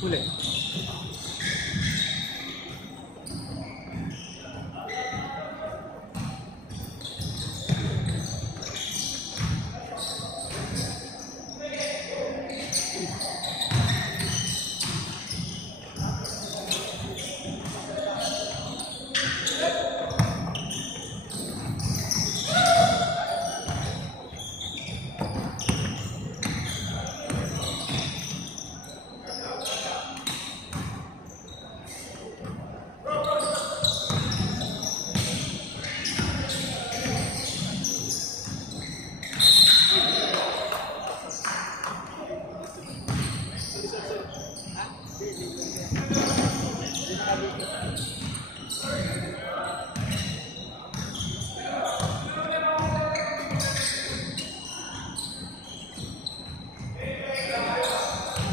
Huli.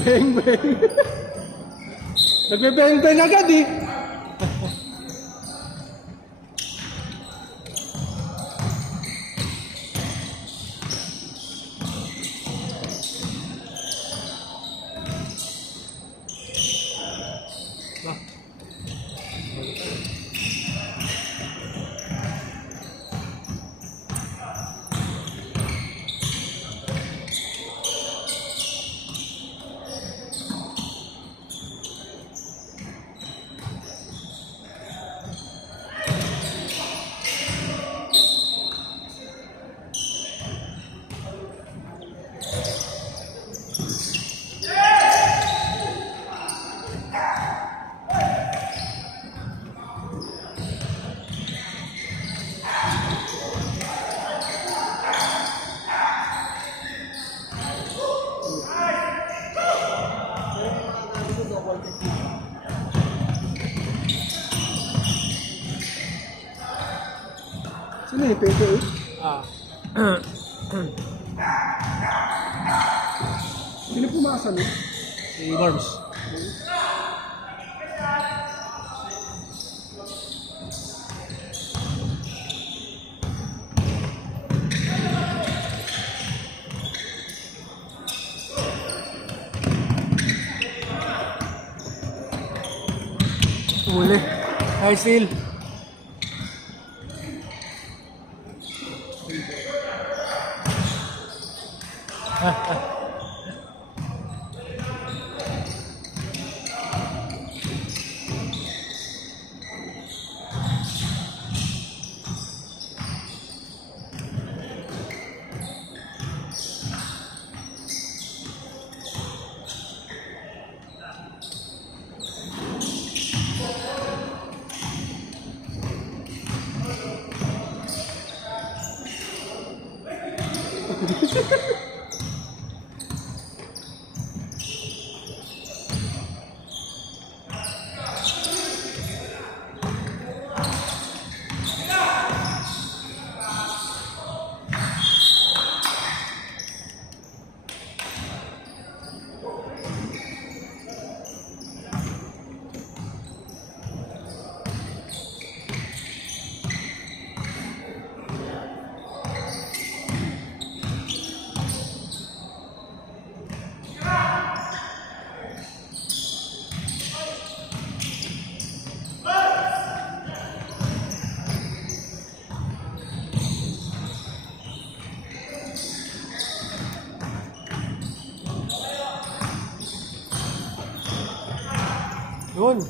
Bang bang. Nagbe-bang bang agad eh. Sino yung Pepe? Ah. Sino pumasa no? Si Worms. Huli. High steal. Yun.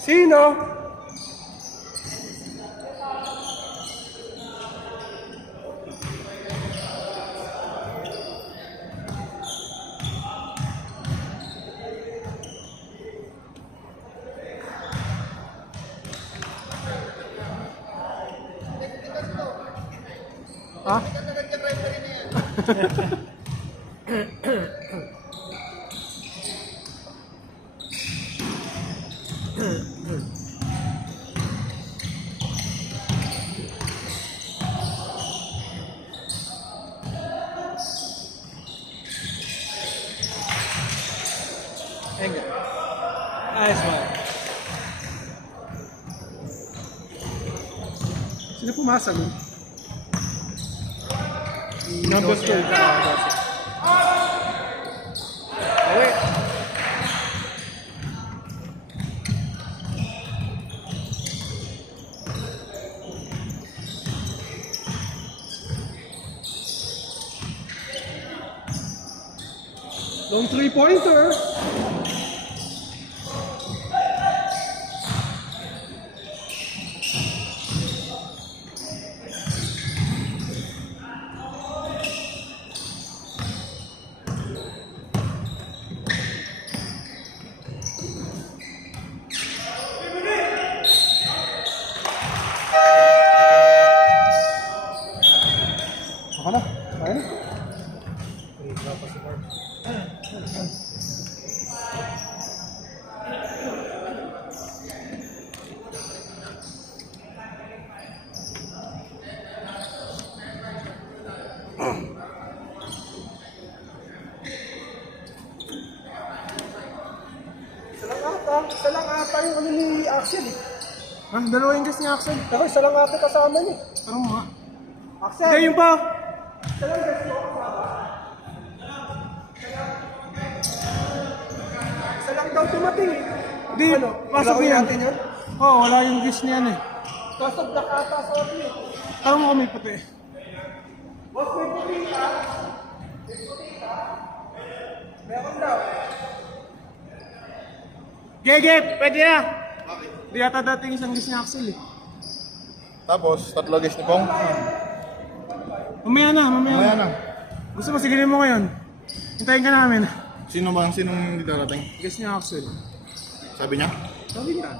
Sino? Ha? Enga. Nice one. Sino pumasa nun? Number 2. Okay. Long three-pointer. Baka na. Kaya na. Isa lang ata yung ano ni Axel eh. Ha? Dalawa yung guess ni Axel. Pero isa lang ata kasama niya. Ano nga? Axel! Hindi, yung pa. Isa lang guys mo kasama. Isa lang daw tumating eh. Hindi, Ano? pasok Wala ko yan. natin yan? Oo, wala yung guess niyan eh. Kasab na kata sa atin eh. Tama mo kami puti. Boss, may puti ka? May puti ka? Meron daw. Gege, pwede na. Di yata dating isang guess ni Axel eh. Tapos, tatlo guys ni Pong. Mamaya na. Mamaya na. Gusto mo, sigilin mo ngayon. Hintayin ka namin. Sinong hindi darating? Guess ni Axel. Sabi niya? Sabi niya.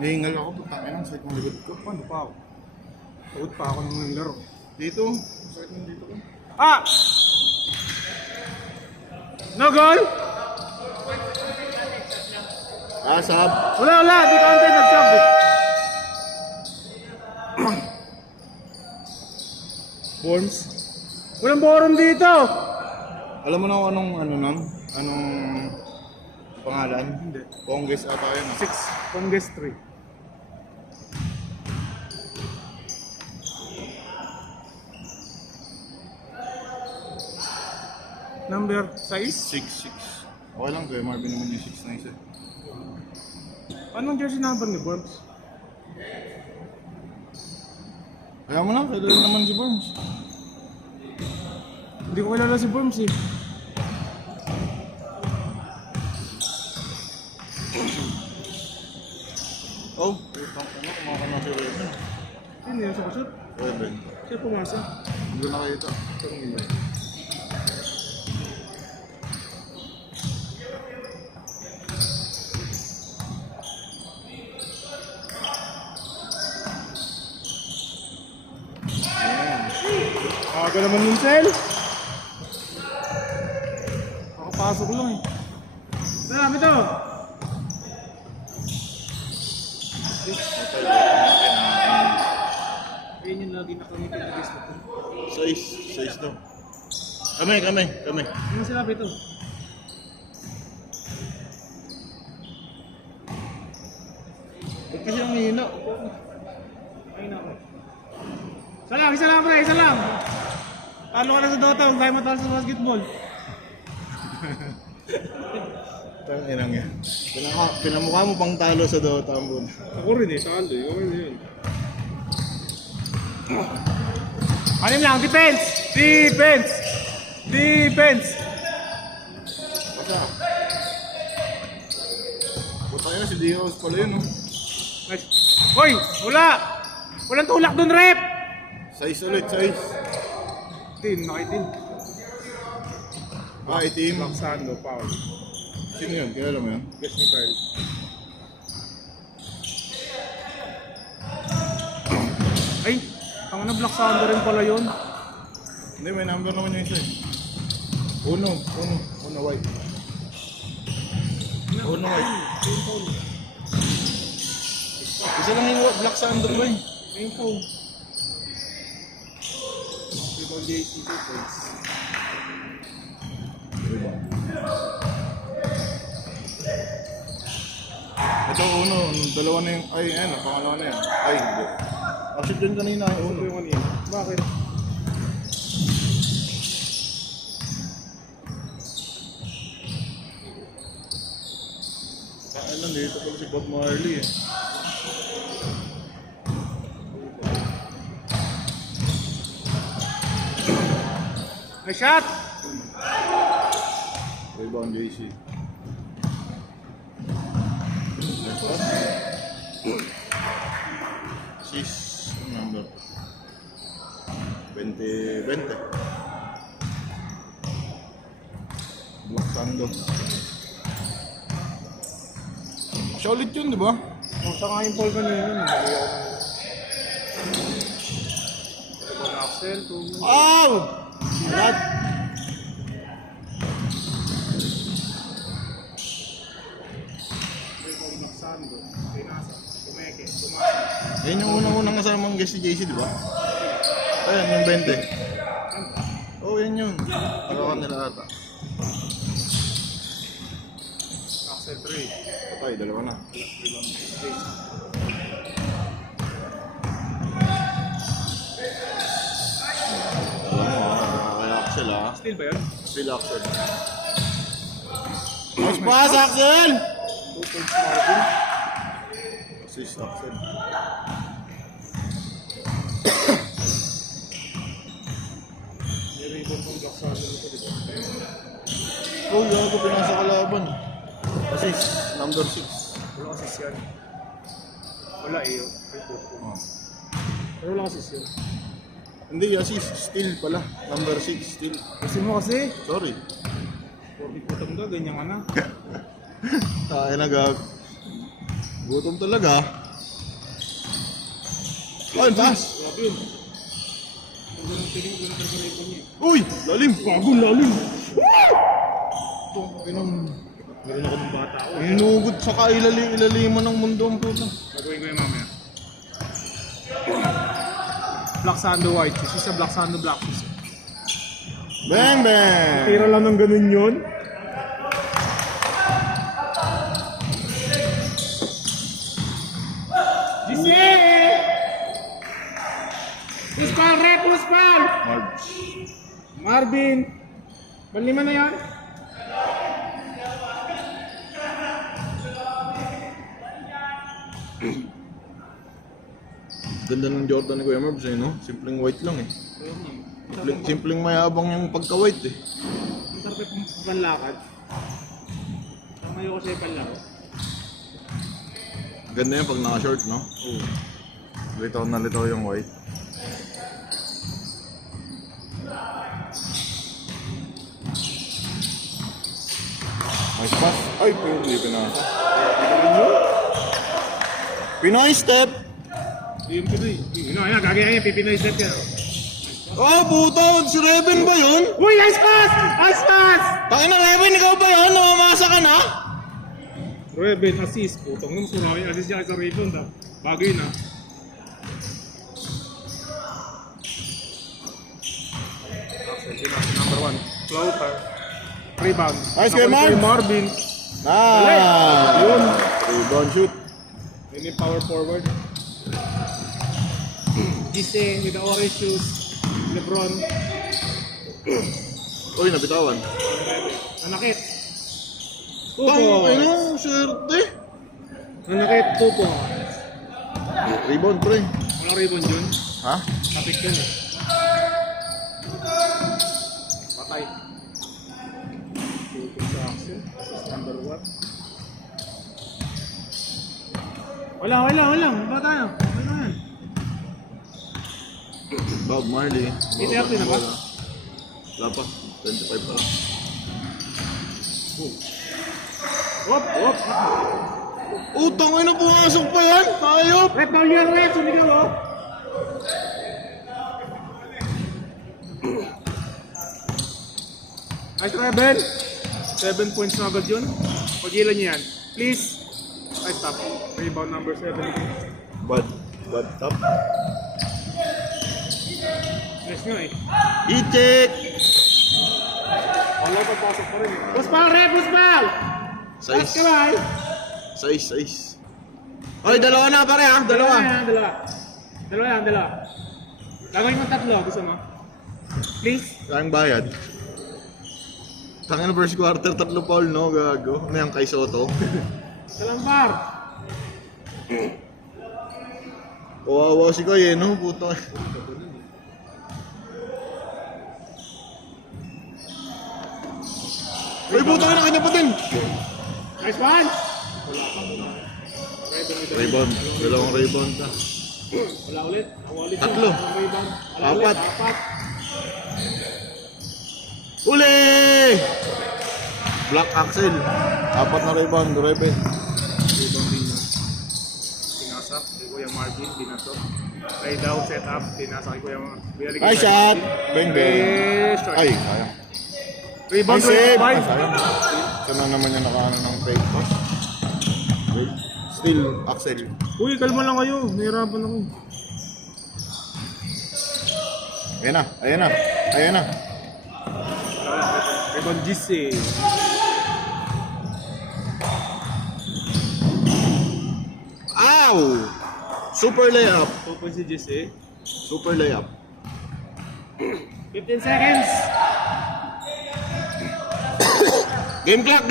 Nahingal ako, putangin ang sakit ng likod ko. Paano pa ako? Pagod pa ako ng laro. Dito, sakit ng dito ko. Ah! No goal? Ah, sab. Wala. Di ka antay nag-sub eh. Forms. Walang boron dito. Alam mo na kung anong pangalan? Hindi. Pongges ata yun. 6. Congress 3. Number 6? 6-6. Okay lang, kaya Marvin naman yung 6 na isa. Anong jersey number ni Burns? Kaya mo lang, kailan naman si Burns. Hindi ko kilala si Burns eh. Oh, putang ina, kumakan na si Raven. Sino yun sa kusot? Raven. Siya pumasa. Hindi na nakita. Parang iba. Aga naman yung cell. Nakapasok lang eh. Salam ito. Ayun yung lagi nakangipin na gusto ko. Size daw. Kami. Ano sila ito? Ba't kasi ang hina? Ayun ako. Isa lang pre, isa lang. Talo ka na sa Dota, kaya matalo sa basketball. Tang inang yan. Pinamukha mo pang talo sa Dota ang buwan. Ako rin eh, sa Aldo. Okay na yun. Anim lang, defense! Defense! Basta. Puta yun, si Dios pala yun, no? Nice. Hoy! Wala! Walang tulak dun, rep! Size ulit, size. Team, nakaitim. Itim. Laksando, foul. Sino yun? Kilala mo yun? Guess ni Carl. Ay! Ang ano, Laksando rin pala yun. Hindi, may number naman yung isa eh. Uno, white. Uno, white. Isa lang yung Black Sandal ba eh? Ayun foul. Ibang JC points. Diba? Ito, uno. Dalawa na yung... Ay, ano, pangalawa na yan. Ay, hindi. Actually, dyan kanina yung uno. Ano yung kanina? Bakit? Kailan dito pala si Bob Marley eh. May shot! Rebound JC. Sis, number 20. Black Sando. Solid yun, di ba? Kung saka yung ball kanina, nabali ako ng... Ibang Axel, two. Ow! What? Ibang Laksando, Pinasa, Kumeke, Tumasa. Yan yung unang-unang kasamang guest si JC, di ba? Ayan, yung 20. Oh, yan yun. Pagawan nila ata. Axel 3. Patay, dalawa na. Kaya Axel ah. Still ba yun? Still Axel. Mas pass Axel! 2 points Marvin. Assist Axel. May rebound ng Laksando nito, di ba? Oh, gago, pinasa kalaban. Assist, number 6. Wala kasi siya. Wala eh. Oh. Pero wala kasi siya. Hindi, assist. Still pala. Number 6, still. Kasi mo kasi. Sorry. 40 putang ka, ganyan ka na. Tayo na gag. Gutom talaga. Oh, pass. Grabe yun. Ang ganun tiling, ganun talaga na niya. Uy, lalim. Bagong lalim. Ito, pinang... Meron ako ng bata ako. Inugot sa kailaliman ng mundo ang puta. Gagawin ko yung mamaya. Black Sando White Cheese. Isa Black Sando Black Cheese. Bang, bang! Tira lang ng ganun yun. Gise! Puspal, rep, puspal! Marge. Marvin! Balima na yan? Ganda ng Jordan ni Kuya Marbs eh, no? Simpleng white lang eh. Simpleng mayabang yung pagka-white eh. Ang sarap yung panlakad. Tamayo ko sa'yo panlakad. Ganda yan pag naka-short, no? Oo. Litaw na litaw yung white. Nice pass. Ay, hindi pinasa. Pinoy step! Yung Pinoy. Yun, gagawin yan. Pipinoy step yan. Oh, puto! Si Reven ba yun? Uy, ice pass! Ice pass! Takin na, Reven, ikaw ba yun? Namamasa ka na? Reven, assist. Putong nung sumami. Assist niya sa rebound ah. Bagay na. Number 1. Floater. Rebound. Nice, Kuya Marv. Kay Marvin. Ah! Yun. Rebound shoot. Ini power forward. Gising with the orange shoes. Lebron. Uy, nabitawan. Nanakit. Tang, Tupo. ano? Swerte. Nanakit. Tupo. Rebound, pre. Walang rebound yun. Ha? Tapik yun eh. Patay. Tupo sa action. Number 1. Wala. Ba tayo? Wala yan. Bob Marley. ETRT na ba? Wala pa. 25 pa lang. Hop. Utang, ay na pumasok pa yan. Tayo. Red, bawal yan, Red. Sumigaw, oh. Nice try, Ben. 7 points na agad yun. Pagilan niyo yan. Please. Ay, stop. Rebound number 7. Bad top. Nice nyo eh. Itik. Wala pa pasok pa rin. Puspal, Red! Puspal! Pass ka ba, eh? 6. Oy, dalawa na pare ha. Dalawa. Dalawa yan. Gagawin mo 3. Gusto mo? Please? Kayang bayad. Tangin na first quarter, 3 foul, no? Gago. Ano yung kay Soto? Salambar! Kawawa si Koy, no? Puto. Uy, puto ka na kanya pa din. Nice one! Rebound. Dalawang rebound na. Wala ulit. Ulit. 3. Rebound. Wala ulit. 4. 4. Uli! Black Axel. 4 na rebound. Reben. Rebound din yun. Pinasak. Kay Kuya Marvin. Pinatok. Play down. Set up. Pinasak kay Kuya Marvin. Ay, shot! Bang, bang. Short. Ay, sayang. Rebound Ay, save! 25. Ay, sayang. Sana naman yung nakaano ng fake pass. Still, Axel. Uy, kalma lang kayo. Nahirapan ako. Ayan na. Rebound GC. Ow! Super layup. 2 points si GC. Super layup. 15 seconds. Game clock!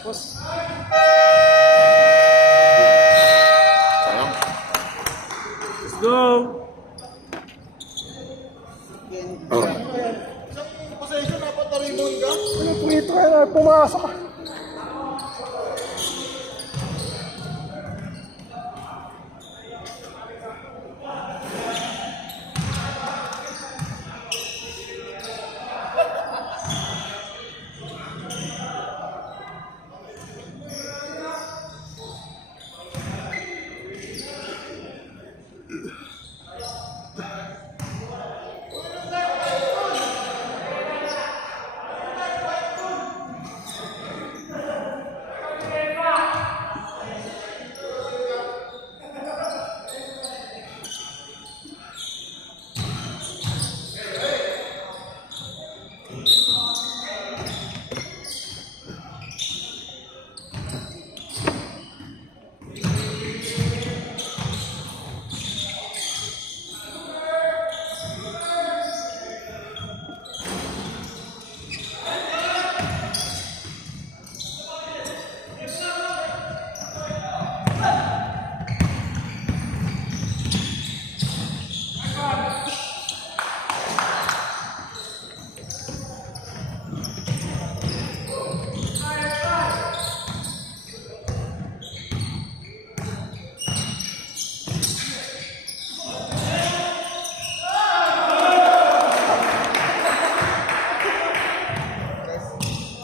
Pause. Sayang. Let's go. Isang possession, dapat na rebound ka? Ano po ito? Pumasok ka.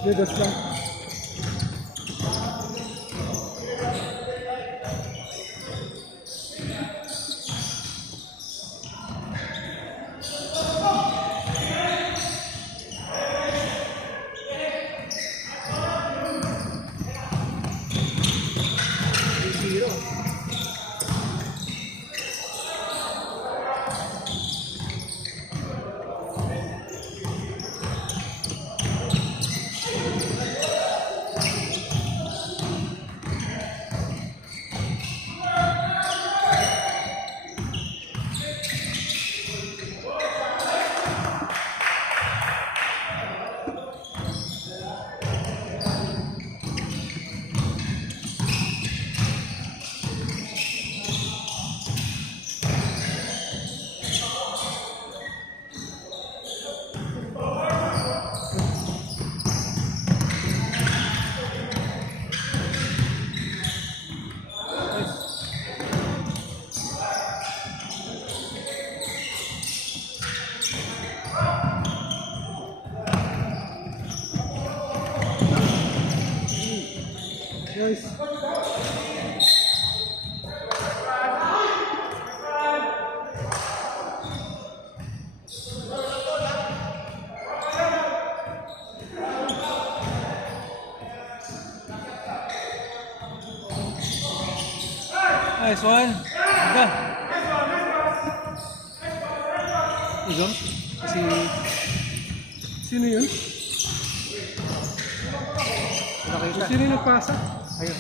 Vegas lang. Nice. Nice one. Ganda. Igam? Kasi... Sino yun? Nakita. Sino yung nagpasa? Ayun.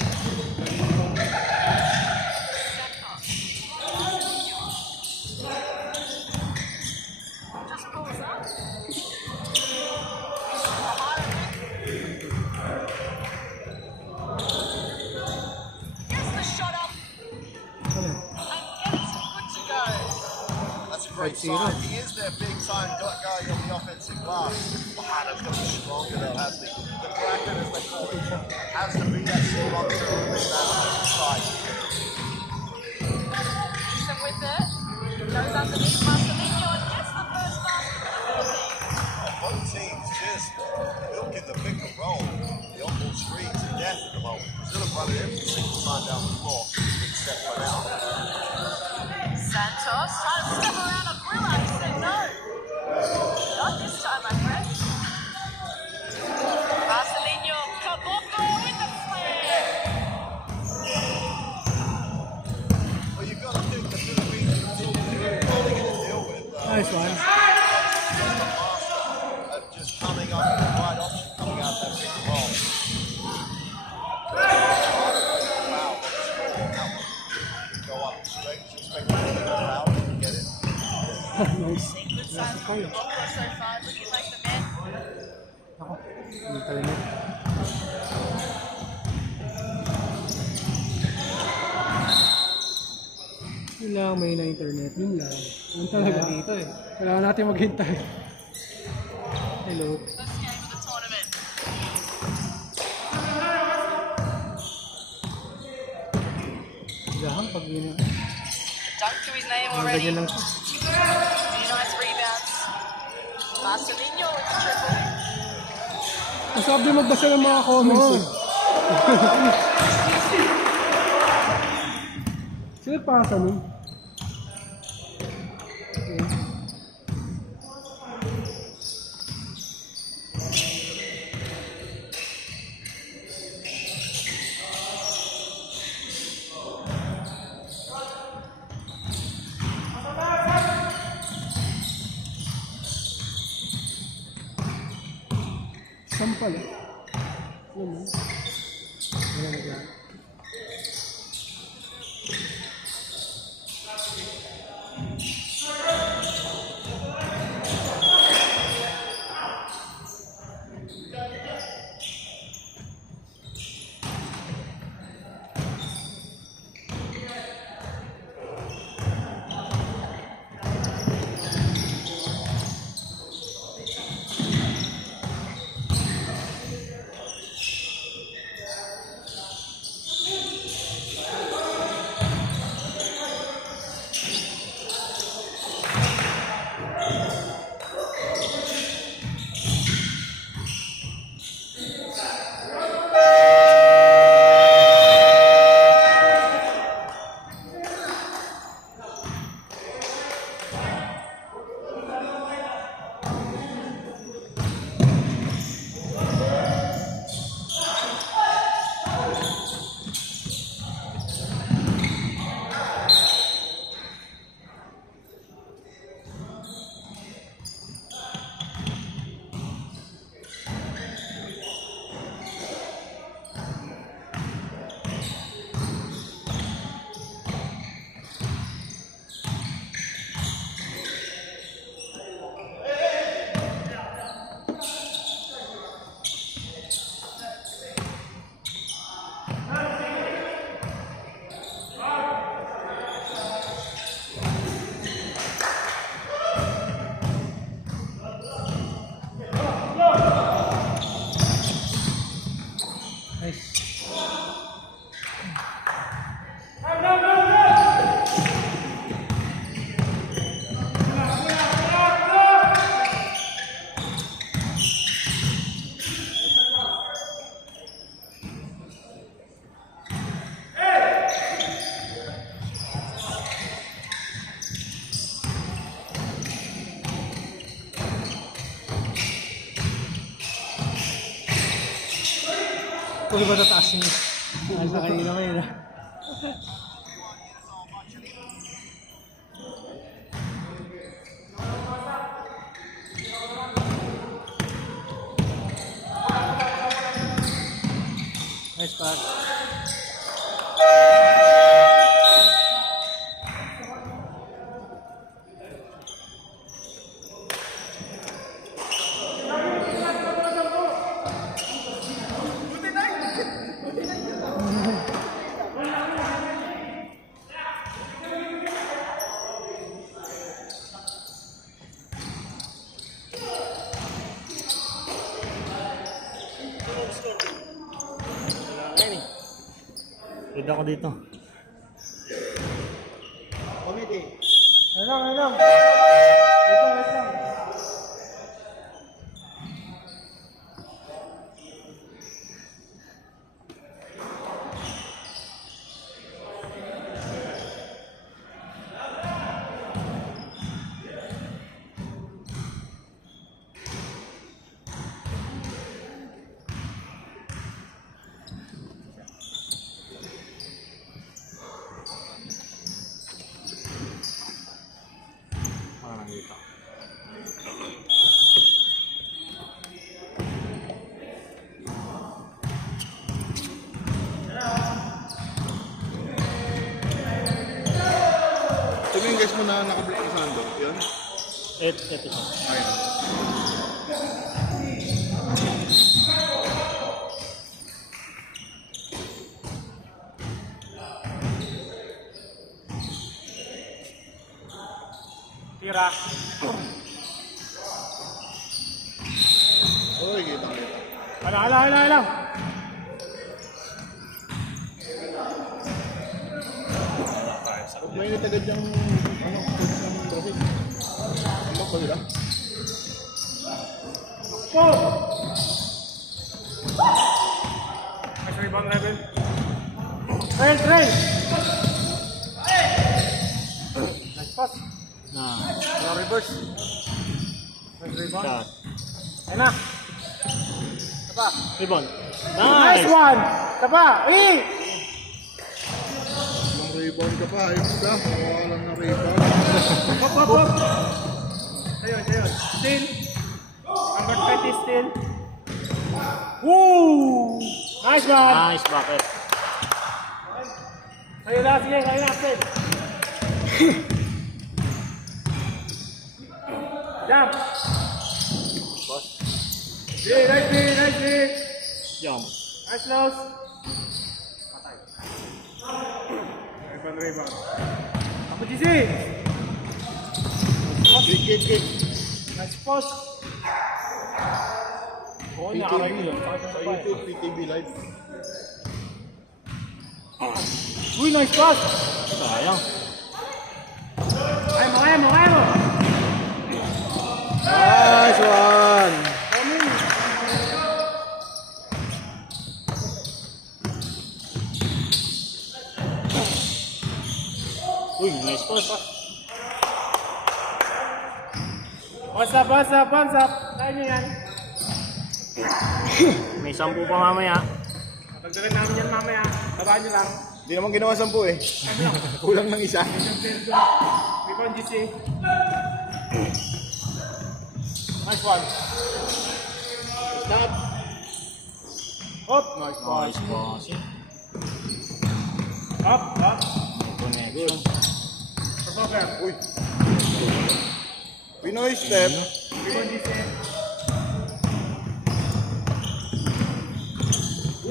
That's a great sign. He is their big time guy on the offensive glass. Bahana's got to be stronger though, has he? The Kraken, as they call it, has to be that stronger on this side. Houston with it. Goes underneath Marcelinho and gets the first basket for the team. Both teams just milking the pick and roll. The on-ball screen to death at the moment. Brazil have run it every single time down the floor, except for now. Santos trying to step around a Aquila. He said no. Not this time, my friend. Marcelinho, Caboclo with the flare. Well, you've got to think the Philippines are probably going to deal with Nice one. just coming up with the right option, coming out that pick and roll. Wow, that one. Go up straight, expect to go out and get it. Nice. Good signs from Caboclo so far, looking like the man. Ako. Hindi talimit. Yun lang, may na internet. Yun lang. Yun talaga. Dito eh. Kailangan natin maghintay. Hello. First game of the tournament. Gahan pag yun. Dunk to his name already. Ganyan lang siya. Really nice rebounds. Marcelinho with the triple. Masabi magbasa ng mga comments eh. Sino pasa nun? Okay. Sampal eh. Yun eh. Wala na dyan. Uy, ba tataas niya? Ay, sa kanina kayo na. Nice pass. Pwede ako dito. Committee. Ayun lang, ayun lang. Ito, ayun lang. Dito. Ito yung guys mo na nakablock sa Sando. Yun. Ito siya. Ayun. Tira. Uy, kita. Hala. Pag may natagad yung coach ng Brazil. Ano ko nila? Go! Nice rebound, Rebel. Trail! Nice pass. No reverse. Nice rebound. Ayun na. Tapa. Rebound. Nice one! Tapa! Uy! Nang rebound ka pa. Ayun ka. Mawalan ng rebound. Hop. Ayun. Still. Number 20 still. Woo! Nice one! Nice bucket. Ayun na, sige. Ayun na, still. Jump! Nice D. Jump. Nice nose. Patay. Rebound. Ako GC. Kick. Nice post. Oh, nakaray ko yun. Sa YouTube, PTV Live. Uy, nice pass. Sayang. Kaya mo. Nice one! Uy, nice pass. What's up? Tayo nyo yan. May 10 pa mamaya. Tagdagan namin yan mamaya. Tabaan nyo lang. Hindi naman ginawa 10 eh. Kulang ng isa. Rebound GC. Nice one. Stop. Hop. Nice pass. Up. Connection. Performer. Uy. Pinoy step. Rebound GC.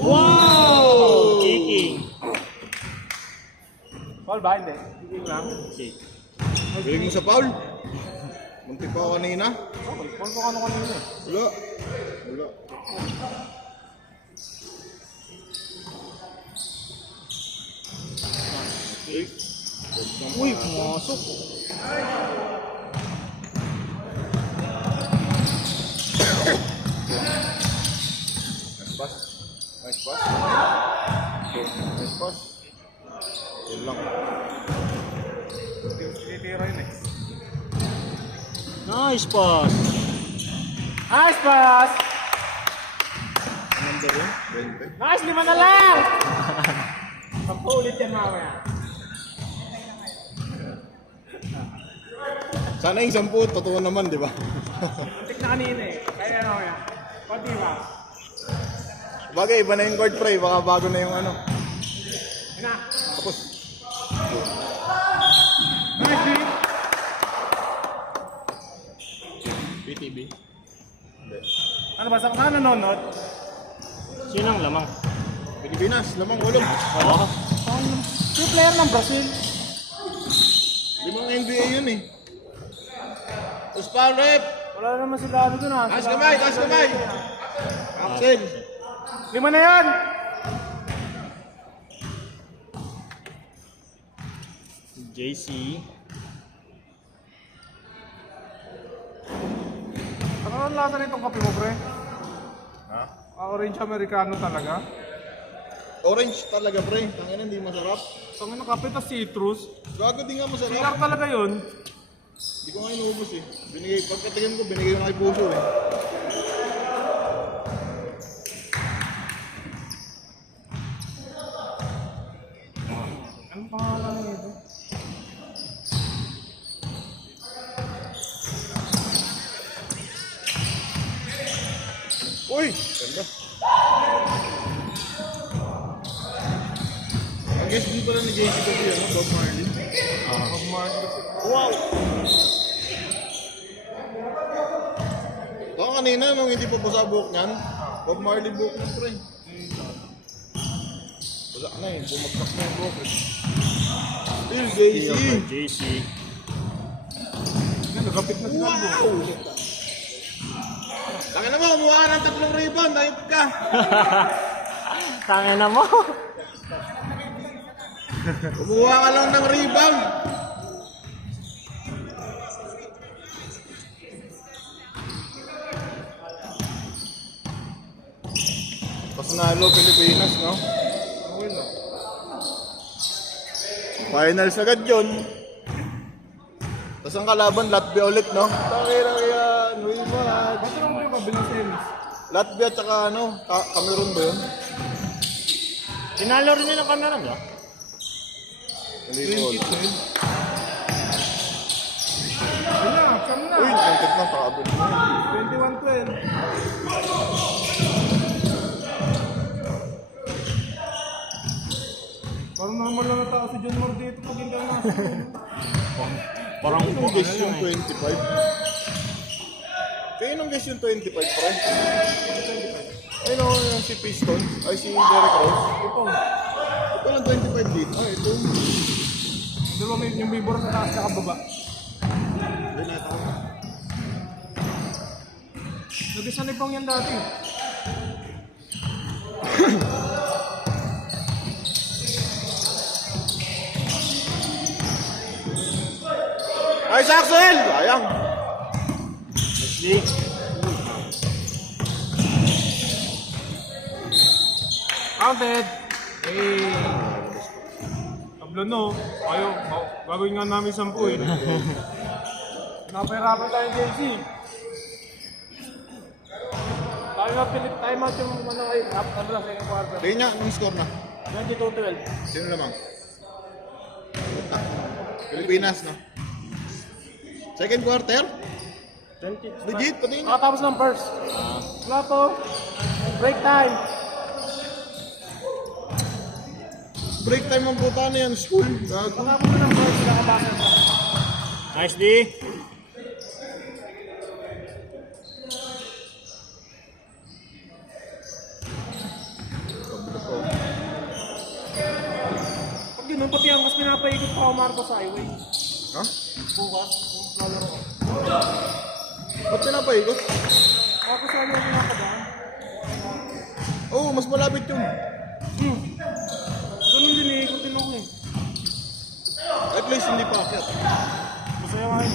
Wow! Kicking. Foul ba? Hindi. Kicking lang. Kick. Galing mo sa foul. Munti pa ako kanina. Foul mo ano kanina. Wala. Uy, pumasok. Nice pass. Yun lang. Tinitira yun eh. Nice pass. Nice pass! Number Under yan? 20. Nice, 5 na lang! Papulit yan mamaya. Sana yung 10, totoo naman, di ba? Antik na kanina eh. Kaya mamaya. Pati ba? Bagay, iba na yung guard pre, baka bago na yung ano. Yun na. Tapos, Nice, B. PTB. Hindi. Ano ba? Saan nanonood? Sinong lamang? Pilipinas, lamang ulam. Oo. Yung player ng Brazil. Limang NBA yun eh. Tapos foul rep! Wala naman sila ano dun ha. Taas kamay, taas kamay! Axel! 5 na yan! JC. Ano ang lasa nitong kape mo, pre? Ha? Orange Americano talaga. Orange talaga pre, tangina hindi masarap. Tangin ng kape, tas citrus. Gago di nga masarap. Cigar talaga yun. Hindi ko nga inuubos eh. Pagkatingin ko, binigay ko na kay Puso eh. Anong pangalan nito? Uy! Ganda. Ang guest din pala ni JC kasi ano, Bob Marley. Bob Marley. Wow! Ito kanina nung hindi pa basa buhok niyan, Bob Marley buhok niyan pre. Basa na eh, bumagsak na yung buhok eh. Still JC! JC. Nagapit na sila. Wow! Taka naman, kumuha ka ng 3 rebound, ayop ka! Tangin na mo. Kumuha ka lang ng rebound! Pasnalo, Pilipinas, no? Finals agad yun. Tapos ang kalaban, Latvia ulit, no? Kaya, Nuivad. Ba't naman yung kabilang series? Latvia at saka ano, Cameroon ba yun? Tinalo rin nila ng Cameroon, ba? Hindi ko Green alam. kit na yun. Ayun na, saan na? Uy, kontit na, pakabot na. 21-12. Parang normal lang na tao si John Moore dito pag hindi na. Parang Anong guess yung ano 25? Kaya nung guess yung 25, pre? Ay, no, yung si Piston. Ay, si Derek Rose. Ito lang 25 dito. Ay, ito. Dalawa may yung bibora sa taas sa baba. Hindi na ito. Nag-isanay pang yan dati. Ay, Saxel! Sayang. Leslie. Counted! Hey! Tablo no. Ayaw, gagawin nga namin 10 eh. Napahirapan tayo JC. Tayo nga Philip timeout yung ano kayo. Ano lang, second quarter. Tingnan niya, anong score na? 22-12. Sino lamang? Pilipinas, no? Second quarter? 20. Legit, patingin. Nakatapos ng first. Wala to. Break time. Break time ang puta na yan, school. Gago. Nakatapos ng first. Nakabasa na. Nice D. Pag yun, pati ang mas pinapaikot pa ako Marcos Highway. Ha? Bukas. Lalaro ko. Ba't pinapaikot? Marcos Highway ang pinakadaan. Oo, mas malapit yun. Ganun din eh. Ikutin ako eh. At least hindi pa akyat. Masaya nga yun.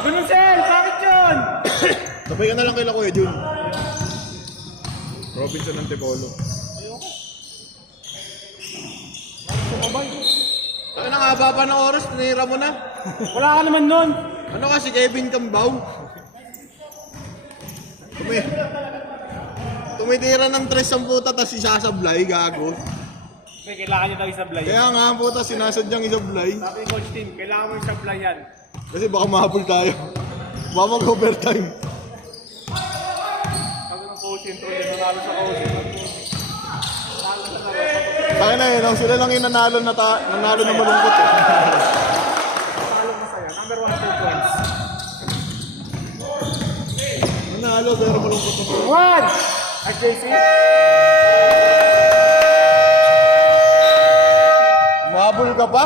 Ganun, Sel! Bakit yun? Sabay ka na lang kay Kuya Jun. Robinson Antipolo. Ano na nga ba pa ng oras? Tinira mo na. Wala ka naman nun. Ano kasi Kevin Cambaw? Tumitira ng 3 ang puta tapos isasablay, gago. May kailangan niya daw isablay. Kaya nga ang puta, sinasadyang isablay. Sabi ni Coach Tim, kailangan mo isablay yan. Kasi baka mahabol tayo. Baka mag-overtime. Sabi ng coach intro din, nanalo sa coach. Kaya na yun, sila lang yung nanalo na malungkot eh. Nanalo masaya. Number 1, 2 points. Nanalo pero malungkot na. 1! SJC? Mahabol ka pa?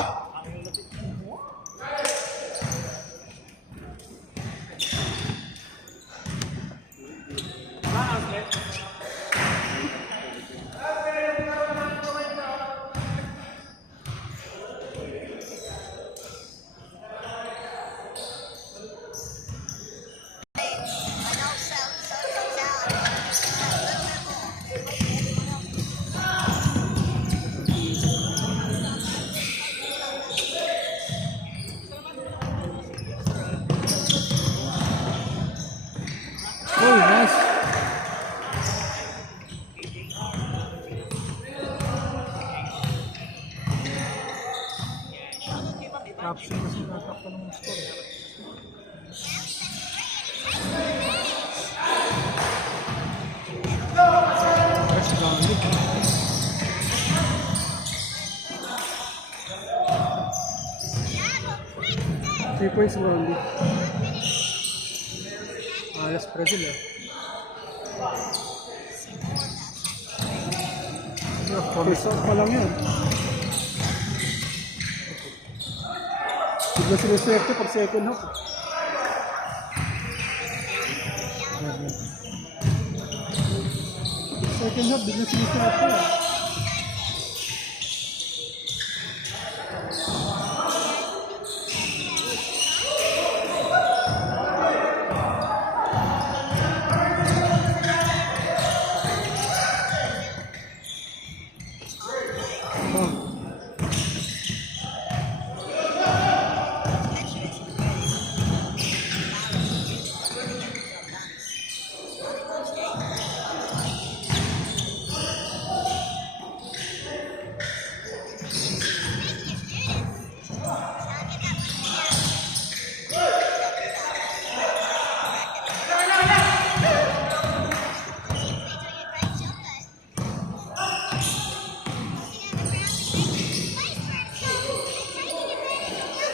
Oh, nice. Caption kasi natakpan ng score. First round. 3 points only. Alas Brazil eh. First out pa lang yan. Bigla siniswerte pag second half. Second half, bigla siniswerte.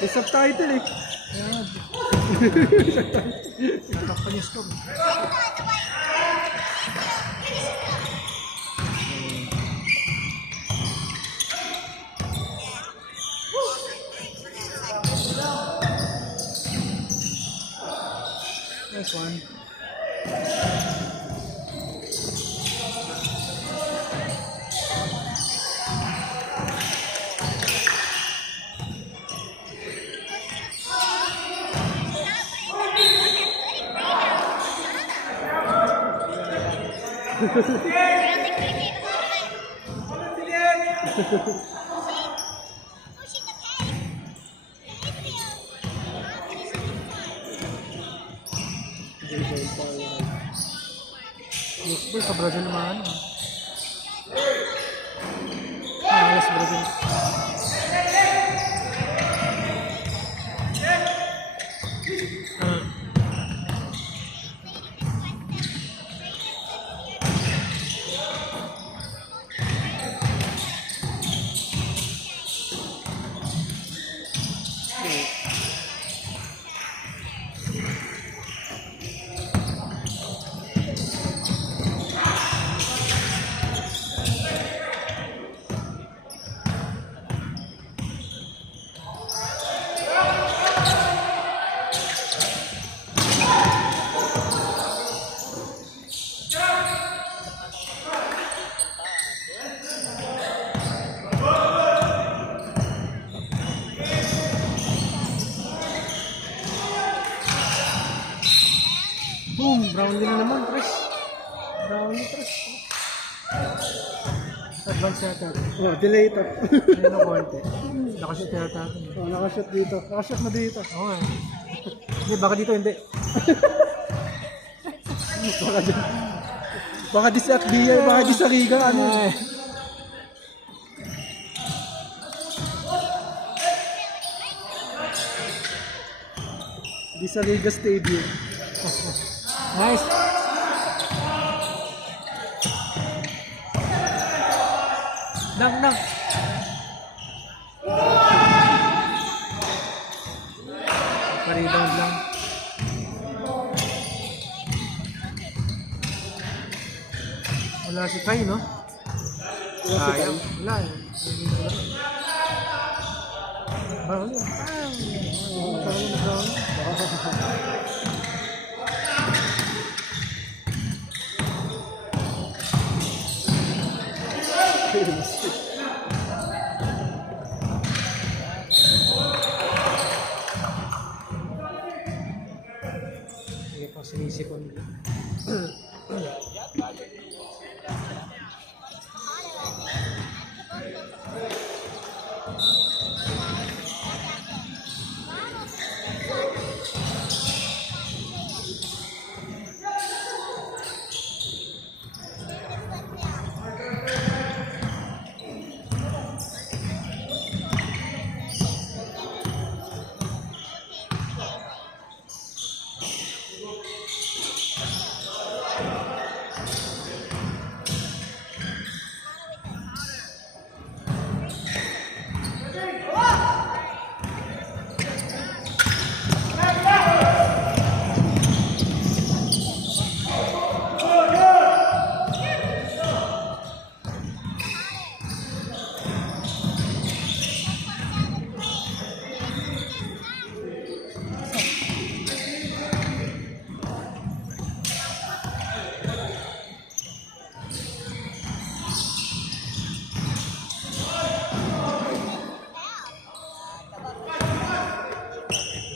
May subtitle eh. Ayan. Natakpan yung score. Nice one. Baseball sa Brazil naman. Alas Brazil. Advance yata. Oh, delay ito. Ayun ang konti. Nakashoot yata. Oh, nakashot dito. Nakashot na dito. Oo nga. Hindi, baka dito hindi. Baka di sa Akbiya, baka di sa Riga, ano. Ay. Di sa Riga Stadium. Nice. Nang. Pa-rebound lang. Wala si Kai, no? Sayang. Wala eh. Brown yun. Sige pa, sinisikon.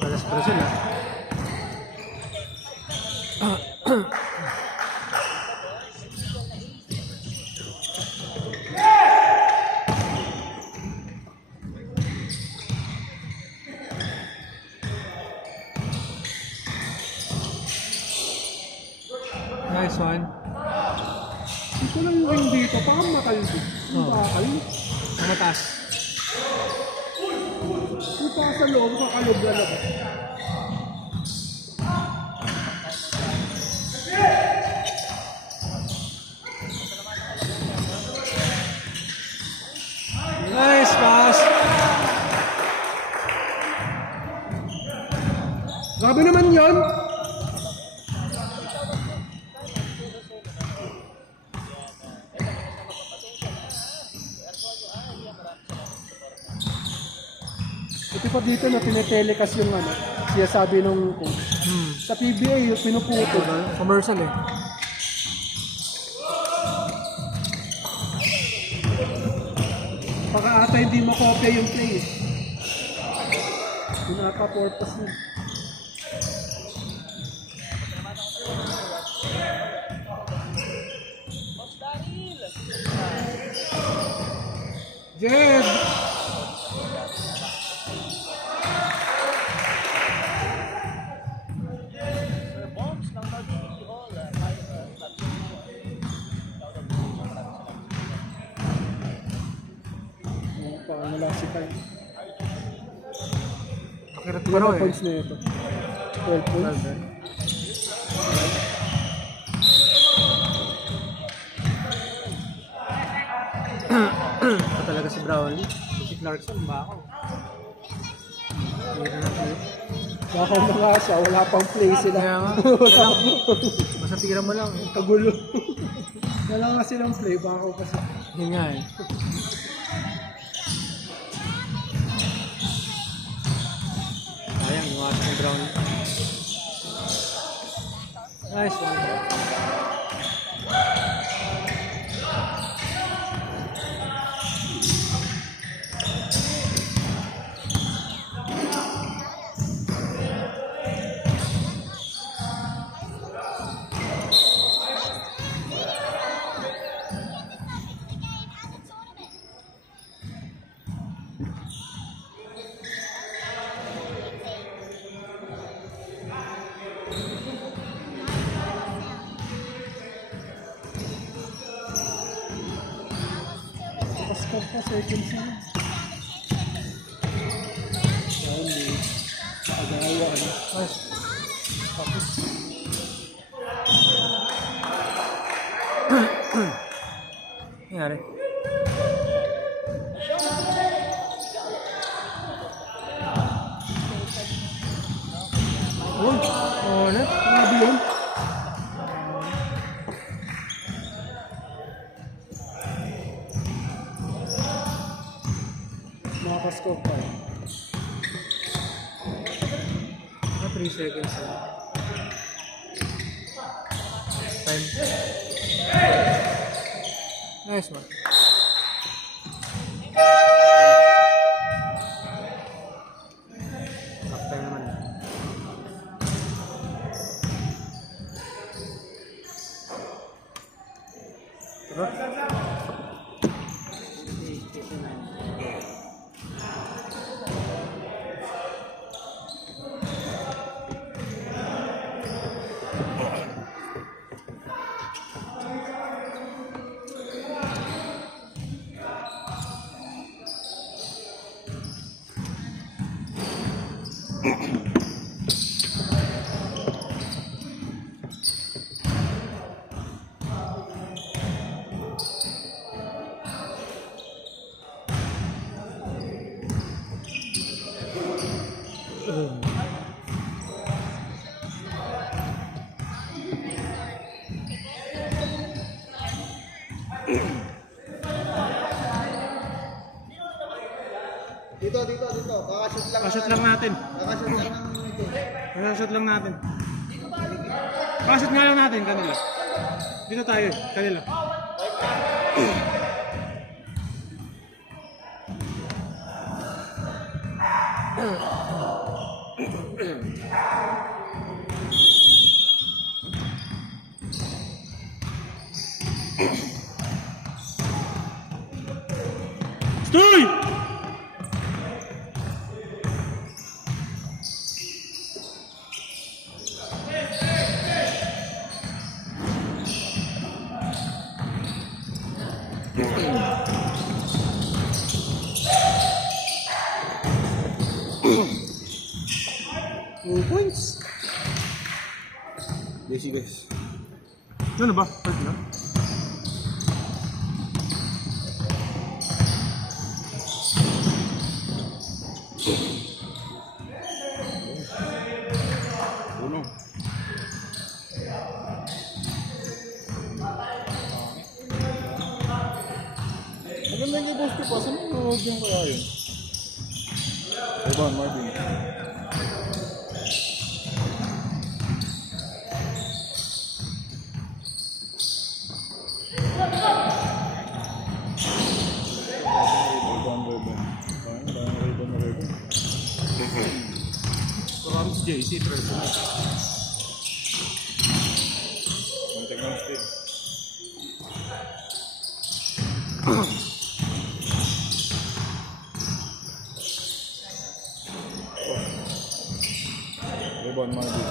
Balas pa sila. Nice one. Ito lang yung ring dito. Parang makalbi. Yung bakal. Mataas. Puta ka sa loob, kakalog na lang. Nice pass. Grabe naman yun. Ito pa dito na tinetelecast yung ano, siya sabi nung coach. Sa PBA, yung pinuputo. Commercial eh. Baka ata hindi makopya yung play. Pinaka-purpose niya. Jed! Parang wala si Kai. Akirat Ilan paro ang eh. points na ito? 12 points? Ito talaga si Brownlee. Si Clarkson, bako. Hindi na play. Baka na nga siya, wala pang play sila. Kaya nga. Wala Basta tira mo lang eh. kagulo. Wala nga silang play, baka kasi. Yun nga eh. Sayang, iwasan yung Brownlee. Nice one. Nakascore pa, second song. Hindi. Pag-aawa ka na. Nice. Tapos. Nangyari? Uy, ulit. Grabe yun. Nakascore pa eh. 3 seconds lang. Time. Nice man. Half time naman. Tara. Dito. Pakashoot lang natin. Pakashoot lang natin. Pakashoot nga lang natin, kanila. Dito tayo, kanila. Stoy! Points. Guys. Ano ba? Hard na? Uno. Maganda yung boss ko pa. Saan mo huwag yung kaya yun? Evan, Marvin. Parang si JC, personal. Contact ng still. Evan, Marvin.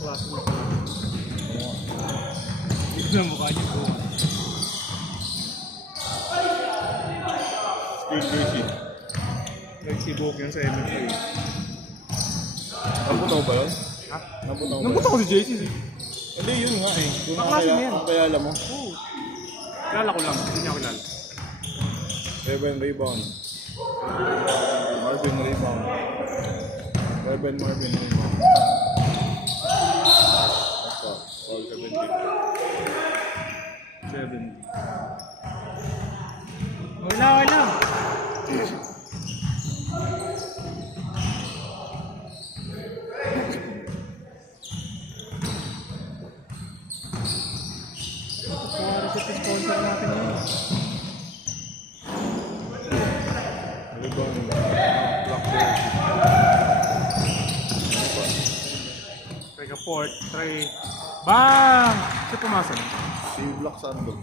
Klase mo pala. Tignan ang mukha niyo po. Skill JC. Nagsibok yun sa MFA. Nabutaw ba yun? Ha? Nabutaw ba Nabuto yun? ko si JC eh. Hindi, yun nga eh. Kung Kaklase mo yan. kaya mo. Oo. Kilala ko lang, hindi niya ako kilala. Evan rebound. Marvin rebound. Marvin rebound. Basta, all 17. 7. Okay lang. Kuwari sa sponsor natin yun. Rebound. Try ka port, try... Bang! Siya pumasok. Si Black Sandog.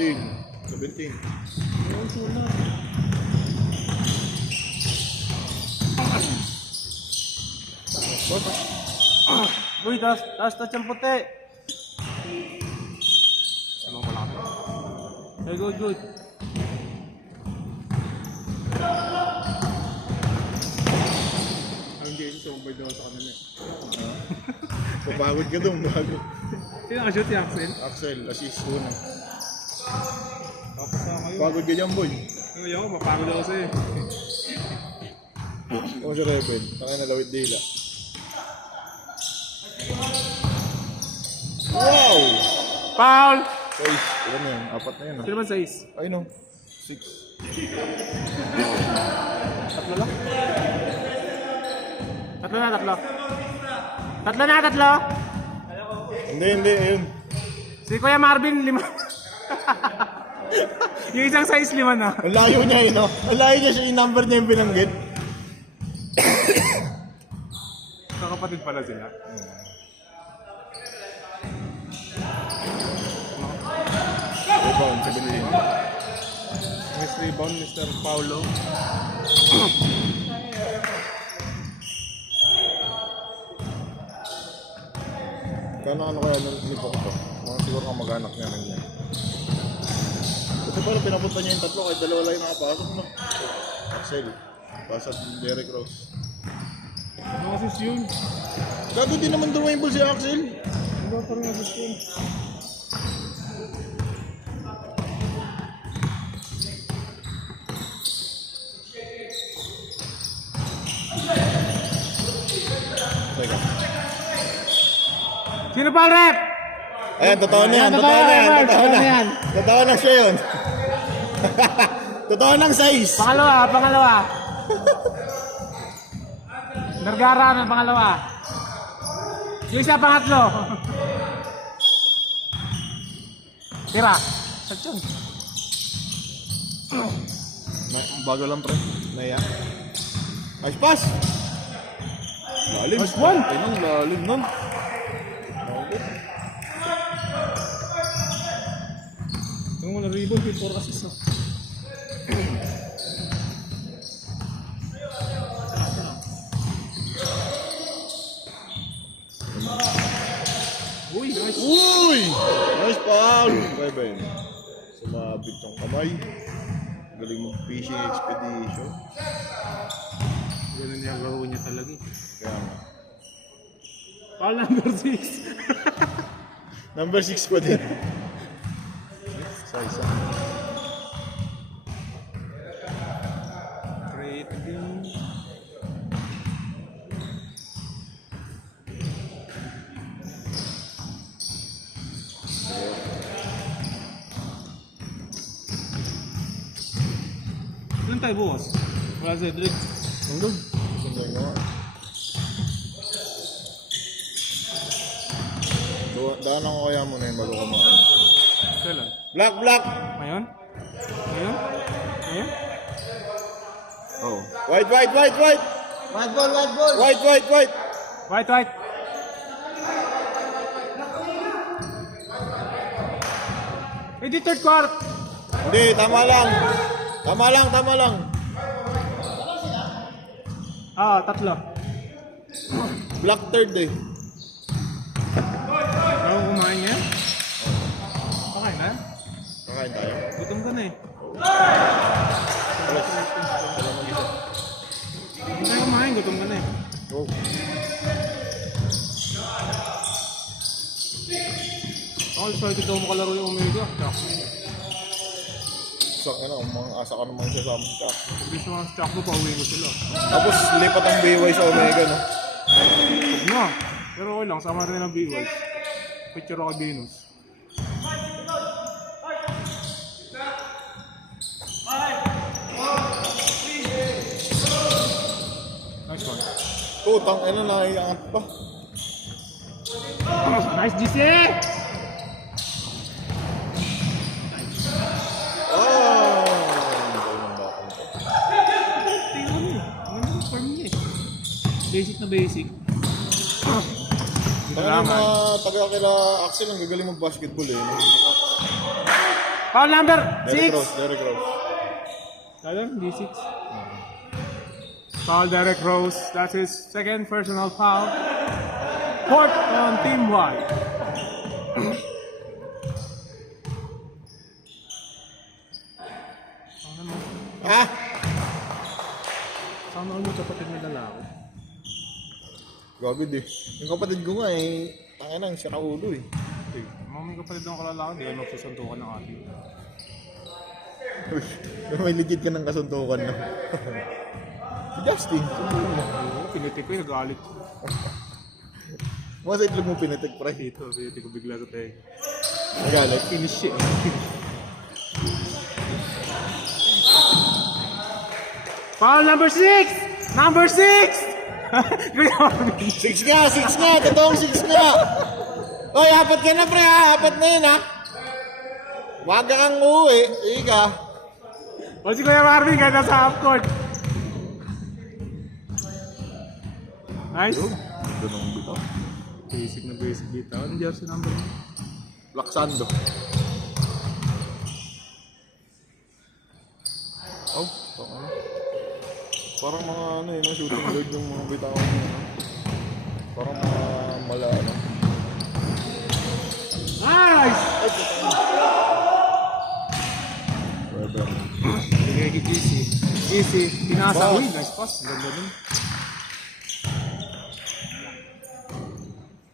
17. Yung sulat. Uy, taas yung puti. Ano ko lang? Hey, good. Ang game, sumabay daw sa kanila. Papagod ka doon, bago. Sino ka-shoot si Axel? Axel, assist ko na. Tapos na kayo. Pagod ka dyan, boy. Ngayon ako, mapagod ako sa'yo. Kung si Rebel, saka nalawit dila. Wow! Foul! 6. Ilan na yun? 4 na yun, Sino man 6? Ay, no. 6. Tatlo lang? Tatlo. Hindi, ayun. Si Kuya Marvin, 5. Yung isang size 5 na. Ang layo niya yun, no? Ang layo niya siya, yung number niya yung binanggit. Kakapatid pala sila. Rebound, 17. Nice rebound, Mr. Paulo. Kano kaya ni Pokto? Mga siguro kang mag-anak niya rin yan. Kasi parang pinapunta niya yung tatlo kahit dalawa lang yung nakapasok, no? Axel, pasat Derek Rose. Ano assist yun? Gago din naman dribble si Axel. Ano parang assist yun? Teka. Sino pa rep? Ayan, totoo na yan. Totoo na yan. Totoo na. Totoo na siya yun. Totoo ng size. Pangalawa. Nargara ng pangalawa. Yung isa pangatlo. Tira. Satsyon. Bago lang, pre. Naya. Nice pass. Lalim. Nice one. Ay, nang lalim nun. Yung mga rebound, 4 assist na. Uy, nice. Uy! Nice foul! Bye bye. Sumabit yung kamay. Galing mo fishing expedition. Ganun yung laro niya talaga. Kaya nga. Foul number 6. Number 6 pa din. Isa. Great game. Saan tayo bukas? Wala sa Cedric. Nandun. Sundan nga. Daan ako kaya muna yung bago kumain. Kailan? Black! Ngayon? Oh. White! White ball! White. Hindi third quarter. Hindi, tama lang. Tatlo. Black third eh. Ako kumain yan? Okay na? Kakain tayo. Gutom ka na eh. Hindi tayo kumain, gutom ka na eh. Oh. Ako, excited daw makalaro yung Omega. Sak na asa ka naman siya sa amin ka. Pag gusto mga stock mo, pauwi ko sila. Tapos lipat ang BY sa Omega, no? Huwag na. Pero okay lang, sama rin ang B-Wise. Picture ako Venus. Nice one. Putang ina, naiangat pa. Nice GC! Basic na basic. Ano mga taga kila Axel, ang gagaling mag-basketball eh. No? Foul number Derrick 6. Rose, Derrick Rose. Alam, D6. Foul Derrick Rose. That's his second personal foul. Fourth on Team Y. Ah! Sana all mo kapatid may lalaki. Grabe di. Yung kapatid ko nga eh, tangin ang sira ulo eh. May kapatid ng kalalaki, hindi ka magsusuntukan ng atin. May legit ka ng kasuntukan na. Si Justin, suntukan mo. Pinitik ko yung nagalit. Mga sa itlog mo pinatig pre. Dito, pinitik ko bigla sa tayo. Nagalit. Finish eh. Foul number 6! Number 6! Kuya Marvin. 6 nga! Totoong 6 nga! Oy, apat ka na pre ha! Apat na yun ha! Wag kang uuwi. Ika. O si Kuya Marvin, ganda sa half court. Nice. Ganun dito. Basic na basic dito. Ano jersey number mo? Laksando. Oh, tama. Parang mga ano yun, shooting guard yung mga bitawan niya. Parang mga mala ano. Nice! Weber. Sige, easy. Easy. Pinasa. Uy, nice pass. Ganda dun.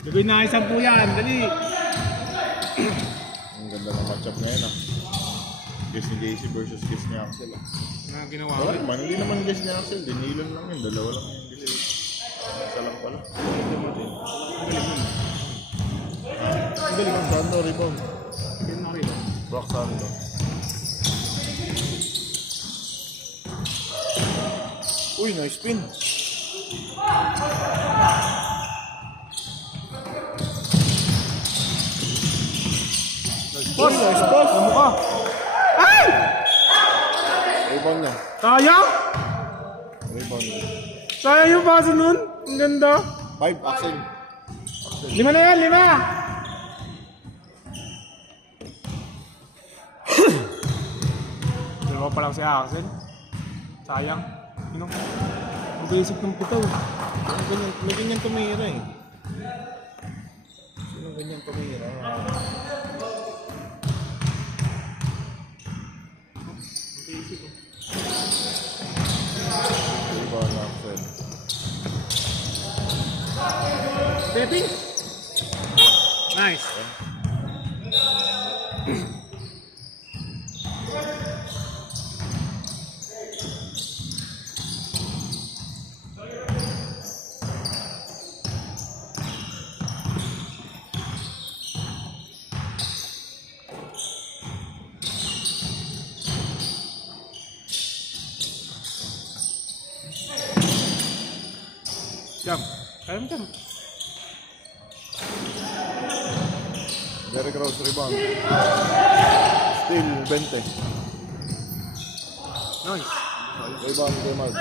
Lagay na isang po yan. Dali. Ang ganda ng matchup na yun ah. Guess ni JC versus guess ni Axel ah. Na ginawa Wala ko. naman, hindi naman guess ni Axel. Dinilan lang yun. Dalawa lang yung guess. Isa lang pala. Ang galing ang Sando, rebound. Yun na rin. Brock Sando. Uy, nice spin. Boss! Nice boss! Ano ka? Ay! Rebound niya. Sayang! Rebound niya. Sayang yung paso nun. Ang ganda. 5, Axel. 5 na yan, 5! Dalawa pa lang si Axel. Sayang. Yun ang mag-iisip ng putaw. May ganyan tumira eh. Sino ganyan tumira? Rebound na Axel. Stepping. Nice. Jump. Kaya mo jump. Derrick Rose rebound. Still 20. Nice. Rebound kay Mark.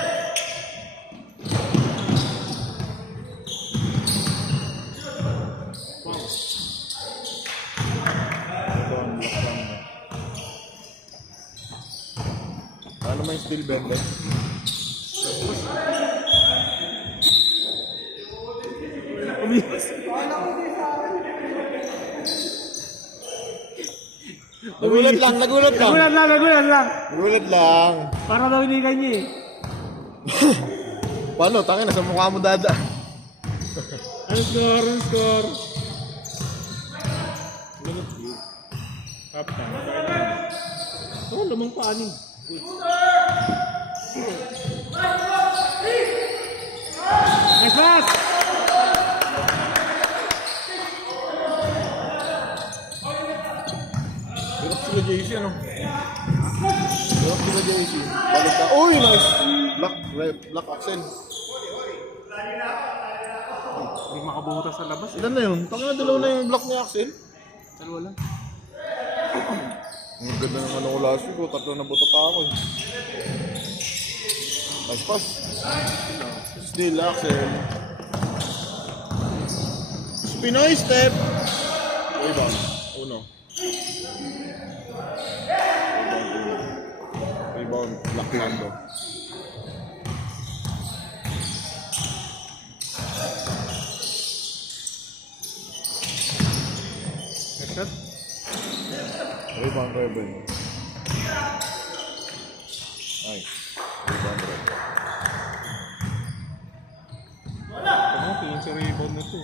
Rebound, lockdown na. Ano may still 20? Umiwas. Nagulat lang. Nagulat lang. Nagulat lang. Para daw hindi kanya eh. Paano? Tangin na sa mukha mo dada. Ano score? Ano score? Ganun. Kaptan. Oo, lamang pa anin. Good. Nice pass! Hirap sila JC ano? Hirap sila JC. Balik ka. Uy, nice! Black Axel. Hindi makabuhutas sa labas. Ilan na yun? Tangin na dalaw na yung block ni Axel. Dalawa lang. Ang ganda ng ano ko last week. Tatlo na butot ako eh. Nice pass. Still Axel. Pinoy step. Rebound. Uno. Orlando. Next shot. Rebound Rebel. Nice. Rebound Rebel. Ano, tingin sa rebound na to.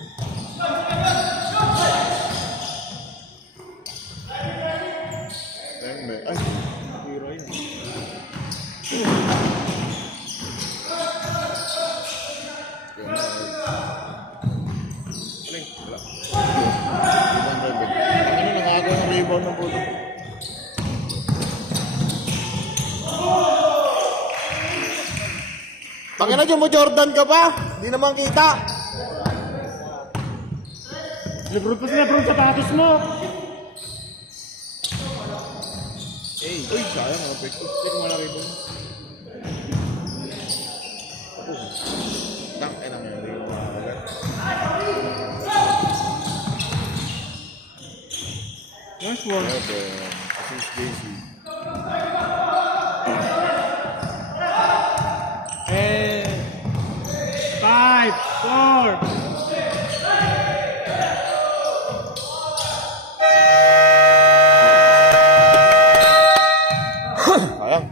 Tembe. Ay, Hero yun. yun na. Aling. Wala. Rebound Rebel. Ano, nakagawa ng rebound ng puto. Pangina dyan mo, Jordan ka pa? Hindi naman kita. Lebron pa sila, bro, sapatos mo. Uy, sayang ang effect ko. Hindi ko malaki doon. Tang, ay naman yung rebound mga kagat. Nice one. Rebel. Assist JC. And 5, 4. Sayang.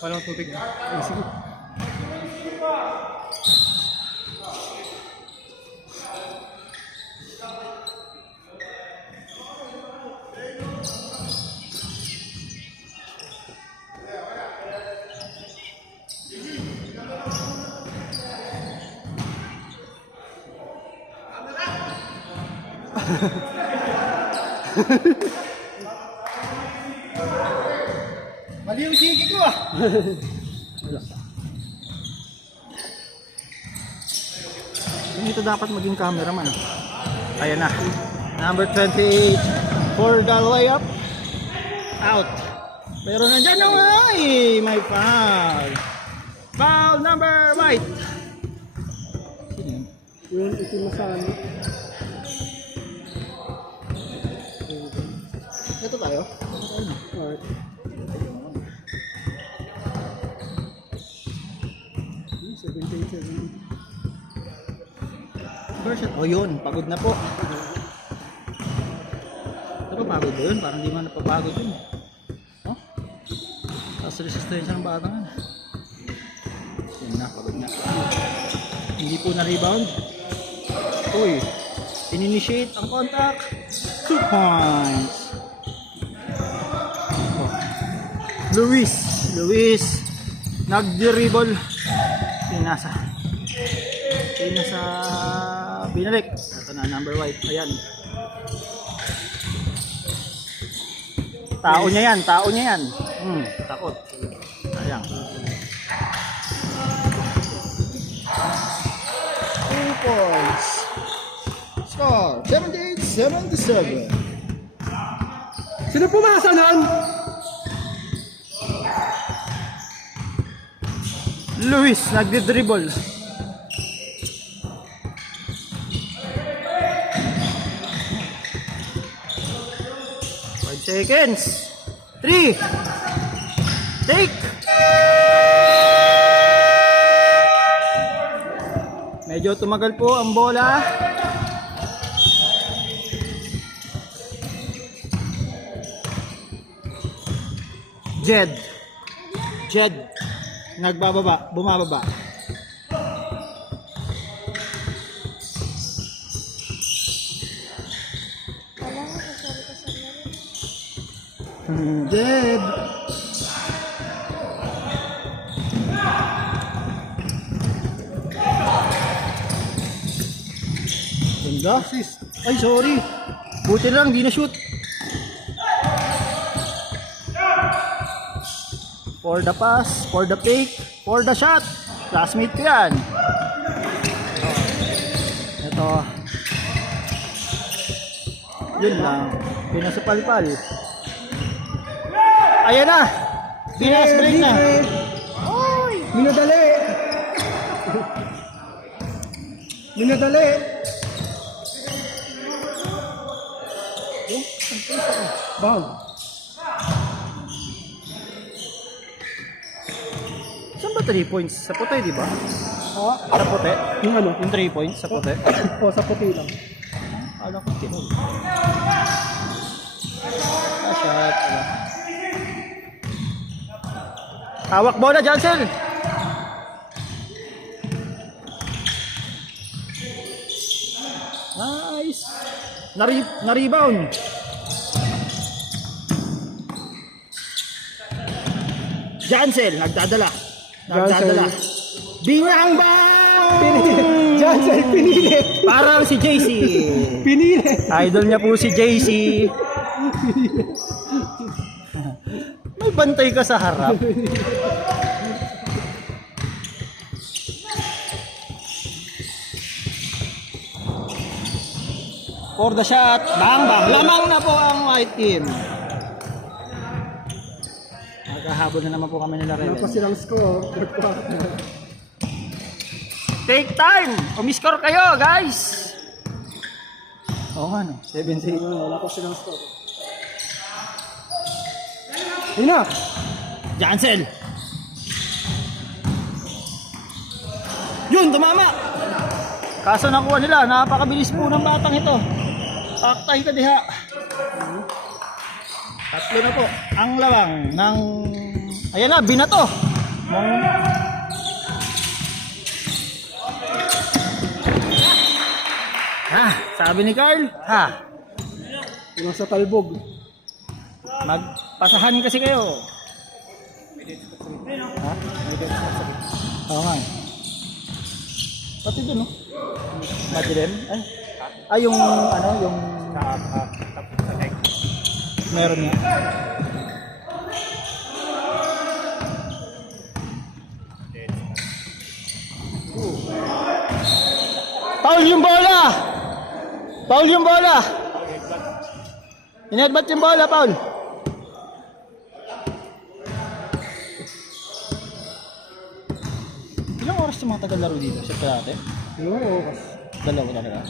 Walang tubig. Sige. Mali yung sige ko ah. Dito dapat maging cameraman. Ayan na. Number 28 for the layup. Out. Pero nandyan na nga eh. May foul. Foul number white. Yun, itim na sa ano. Ito tayo. Alright. Hmm, 17. Version. Oh yun. Pagod na po. Napapagod ba yun? Parang di man napapagod yun. Oh? Tapos resistensya ng batang. Yun na. Pagod na. Hindi po na-rebound. Uy. In-initiate ang contact. 2 points. Oh. Luis. Nag-dribble. Pinasa. Binalik. Ito na, number white. Ayan. Tao niya yan. Takot. Ayan. 2 points. Score, 78-77. Sino pumasa nun? Luis, nagdi-dribble. 5 seconds. 3. Take. Medyo tumagal po ang bola. Jed. Bumababa. Jed. Ganda. Ay, sorry. Buti lang, di na shoot. For the pass, for the fake, for the shot. Classmate ko yan. Ito. Yun lang. Pinasapalpal. Ayan na. Pinas break na. Minadali! Minadali! Bang! Saan ba 3 points? Sa puti, di ba? Ah, Sa puti? yung ano? Yung 3 points sa puti? O, sa puti lang. Alam ko tinul. Shot. Hawak bola, Johnson! Nice! Na-rebound! Johnson, nagdadala. Nagdadala. Bingang bang! Johnson, pinilit! Parang si JC. Pinilit! Idol niya po si JC. May bantay ka sa harap. For the shot. Bang bang. Lamang na po ang white team. Magkahabol na naman po kami nila Wala Reven. pa silang score. Take time! Umiscore kayo, guys! Oo nga no, 7-6. Wala pa silang score. Yun na! Jansen! Yun, tumama! Kaso nakuha nila, napakabilis po ng batang ito. Paktay ka diha. Tatlo na po ang lawang ng... Ayan na, binato! Ha, sabi ni Carl, ha, Yung sa talbog. magpasahan kasi kayo. Ha? Oo nga. Pati doon, no? Pati din? Ay, yung, ano, yung... Meron nga. Paul yung bola! Paul yung bola! Inadbat yung bola, Paul! Ilang oras yung mga tagalaro dito sa karate? Yung oras. Dalawa talaga.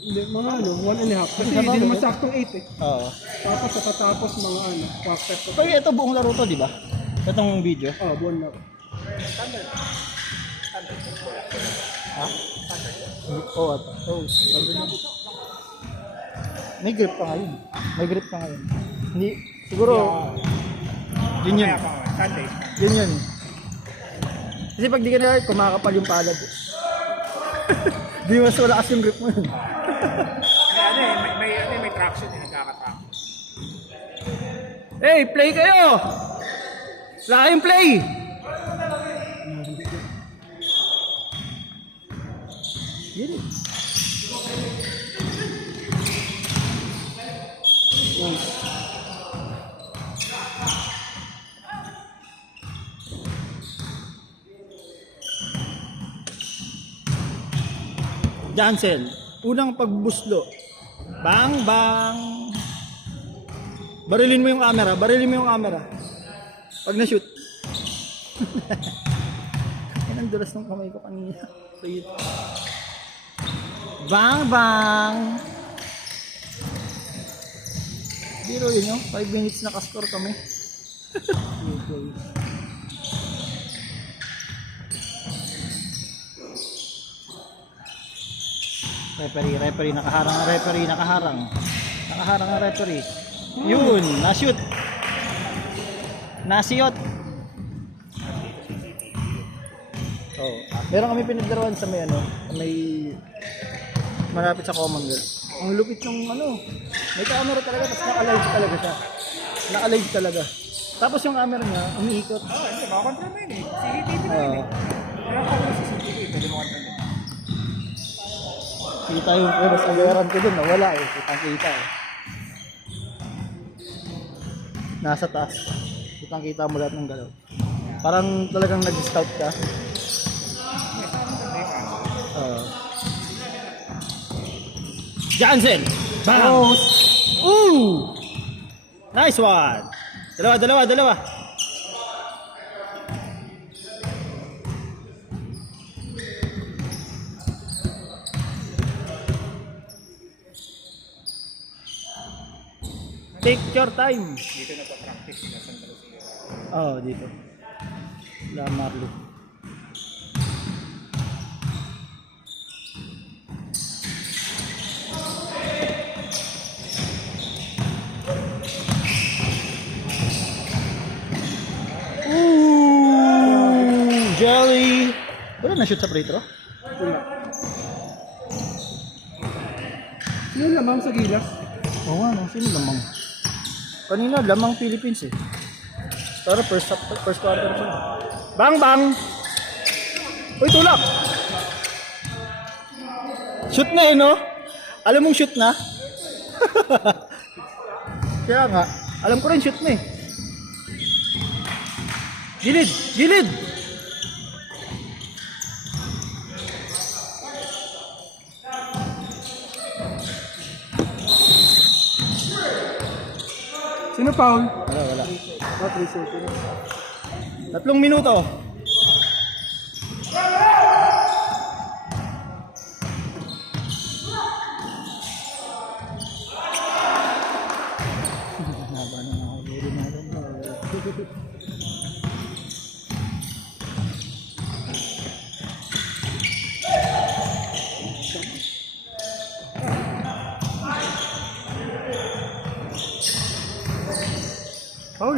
Hindi, mga ano, 1.5. Kasi Sabaw, hindi naman no? saktong 8 eh. Oo. Tapos katapos mga ano, quarter ko. Pero ito buong laro to, di ba? Itong video. Ah, buwan na. Ha? Oo, ito. Oo, sabi na. May grip pa ngayon. May grip pa ngayon. Hindi, siguro, yun yun. Yun yun. Kasi pag di ka na kumakapal yung palad. Di mas wala kasi yung grip mo yun. May traction eh, nagkaka-traction. Hey, play kayo! Wala kayong play! Yun eh. Jansel, unang pagbuslo. Bang, bang. Barilin mo yung camera, barilin mo yung camera. Pag na-shoot. Yan ang dulas ng kamay ko kanina. Bang, bang. Biro yun yung 5 minutes nakascore kami. Referee, nakaharang ang referee, nakaharang. Nakaharang ang referee. Yun, na-shoot. Na-shoot. Oh, meron kami pinagdaruan sa may ano, sa may malapit sa Commonwealth. Ang lupit ng ano, may camera talaga, tapos naka-live talaga siya. Naka-live talaga. Tapos yung camera niya, umiikot. Hindi, makakontrol mo yun eh. CCTV na yun Oo. eh. Wala ka ako sa CCTV, pwede mo kontrol yun. Kita yung Eros Agaran ko dun, nawala eh. Kitang-kita eh. Nasa taas. Kitang-kita mo lahat ng galaw. Parang talagang nag-scout ka. Johnson! Bam! Ooh! Nice one! Dalawa. Take your time. Dito na pa-practice na Santa Lucia. Oh, dito. La Marlo. Ooh, jelly. Wala na shoot sa free throw? Wala. Sino lamang sa gilas? Oo nga, no? Sino lamang? Kanina, lamang Philippines eh. Pero first quarter pa. Bang, bang! Uy, tulak! Shoot na eh, no? Alam mong shoot na? Kaya nga, alam ko rin shoot na eh. Gilid! Sino foul? Wala. 3 seconds. 3 minuto. Foul.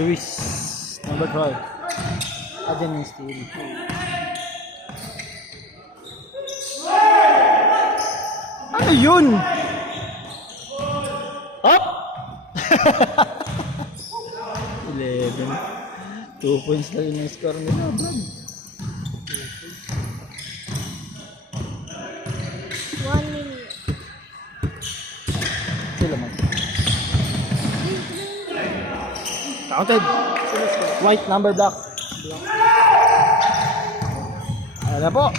Luis, number 12. Aden yung steal. Ano yun? Up! 11. 2 points lang yung score nila, Brad. 1 minute. Sila man. Counted. White number black. Ano po?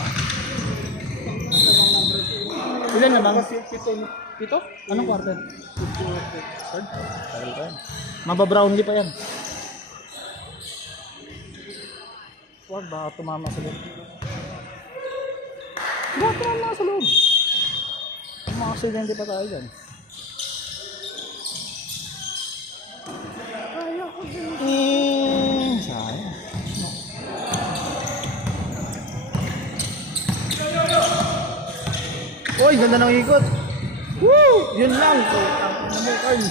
Ilan na bang? Pito? Anong quarter? Third? Tagal pa yan. Mababrownly pa yan. Huwag, baka tumama sa loob. Baka tumama sa loob. Mga aksidente pa tayo dyan. Sayang. Uy, ganda ng ikot. Woo! Yun lang. Ang mo, Carl.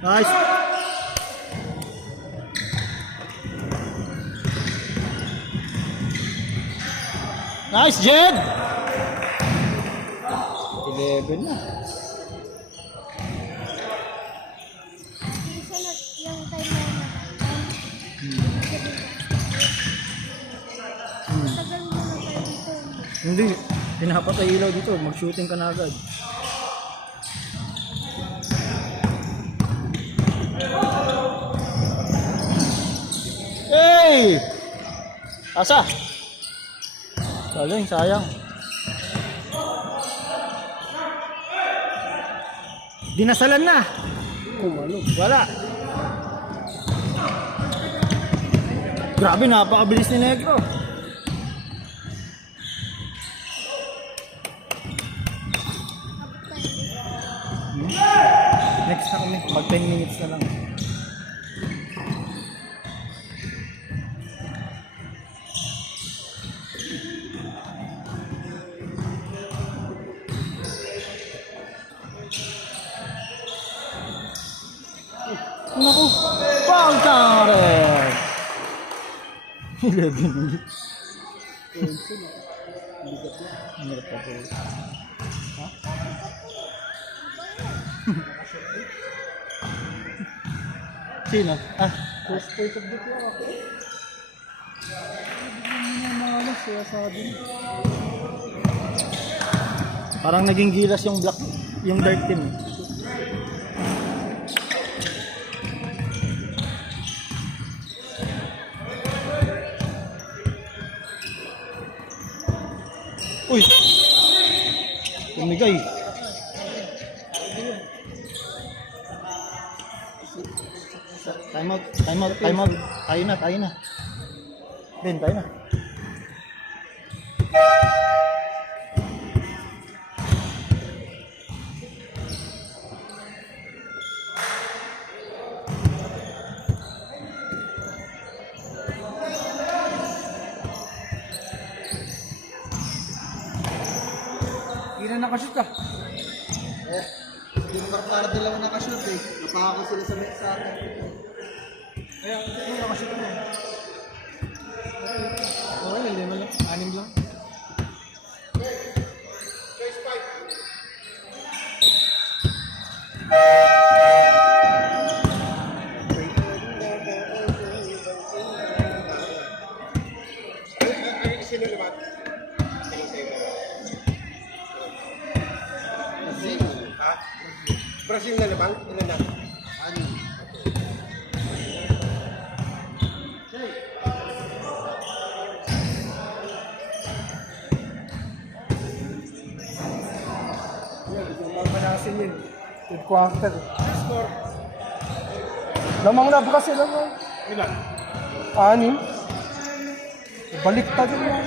Nice. Nice, Jed! 11 na. Isa na yung time na matagal mo na tayo dito. Hindi. Pinapatay ilaw dito. Mag-shooting ka na agad. Hey! Asa? Galing, sayang. Dinasalan na. Wala. Grabe, napakabilis ni Negro. Next na kami. Mag 10 minutes na lang. Naku, foul counted! 11. Hirap pa po. Sino? Ah, First point of the clock. Hindi mo malas, kaya sabi. parang naging gilas yung black, yung dark team. Eh. Uy! Tumigay. Time out, time out, time out. Tayo na, tayo na. Ben, tayo na. Hindi na nakashoot ka. Yung para dalawa nakashoot eh. Napakako sila sa net sa akin. Kaya, hindi na nakashoot mo. Okay, hindi mo lang. 6 lang. Brazil na naman? Ano na? Ano? Panasin yun. Third quarter. Lamang na bukas sila mo. Ilan? 6. Baliktad yun mo.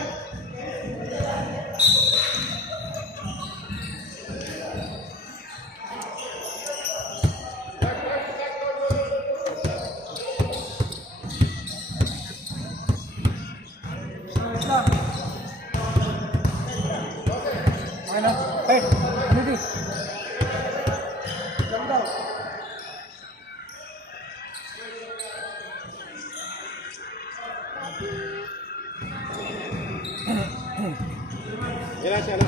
Ano? Hey, ano di? Lang daw. Ilan siya na?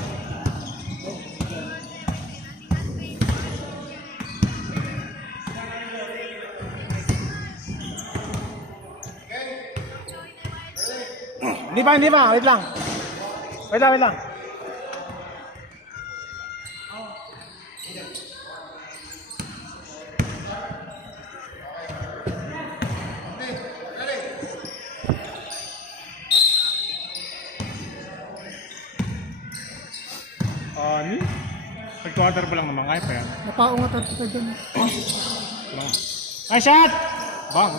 Hindi pa, wait lang. Wait lang. Ani? Third-quarter pa lang naman, kaya pa yan. Napaungat at ito dyan. Ay, shot! Bang!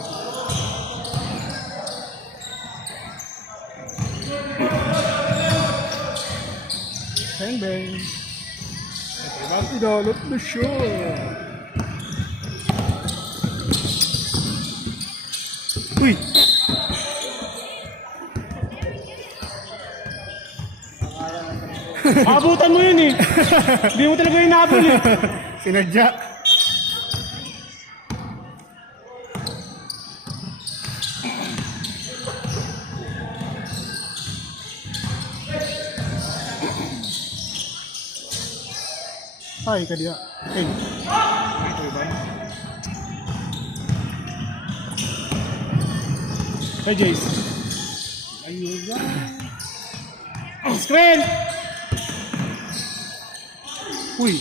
Bang bang. Idolot na siya. Uy! Abutan mo yun eh! Hindi mo talaga inabol eh! Sinadya. Ay, kadiya. Hey. Hey, Jace. Ayun lang. Screen! Uy.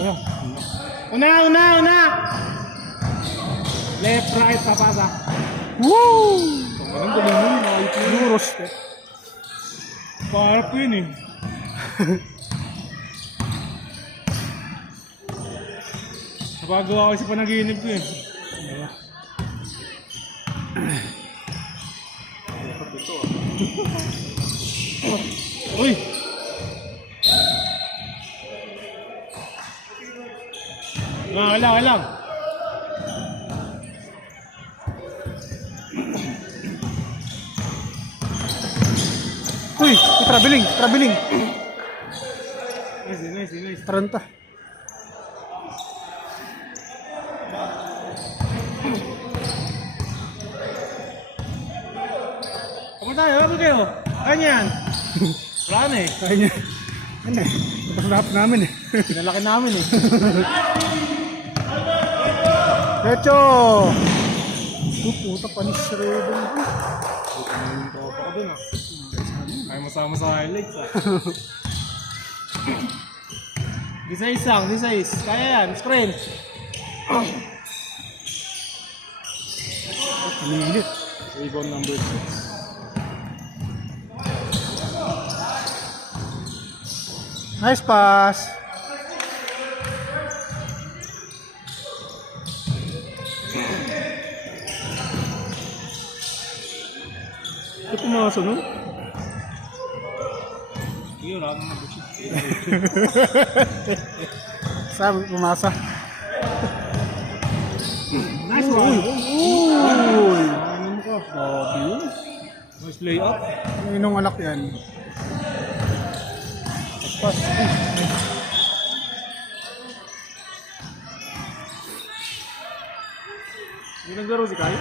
Ayan. Una! Left, right, papasa. Woo! Ang galing mo yun, ayot mo yun. Euro step. Paharap ko yun eh. Napagawa ko sa panaginip ko eh. Uy! Wala lang. Uy, traveling. Nice. 30. tayo, habol kayo. Ganyan. Wala na eh. Kaya ano eh, napasarap namin eh. Pinalaki namin eh. Lecho! Puta, panis rebel. Tropa ko dun ah. Ay masama sa highlights ah. Di 6. Kaya yan, sprint. Pinilit. Rebound number 6. Nice pass. Ito pumasok, no? Sige, wala nang mag-shoot. Sabi, pumasa. Nice one! Uy! Ano mo ka? Grabe yun. Nice layup. Inong anak yan. Pass. Hindi naglaro si Kai?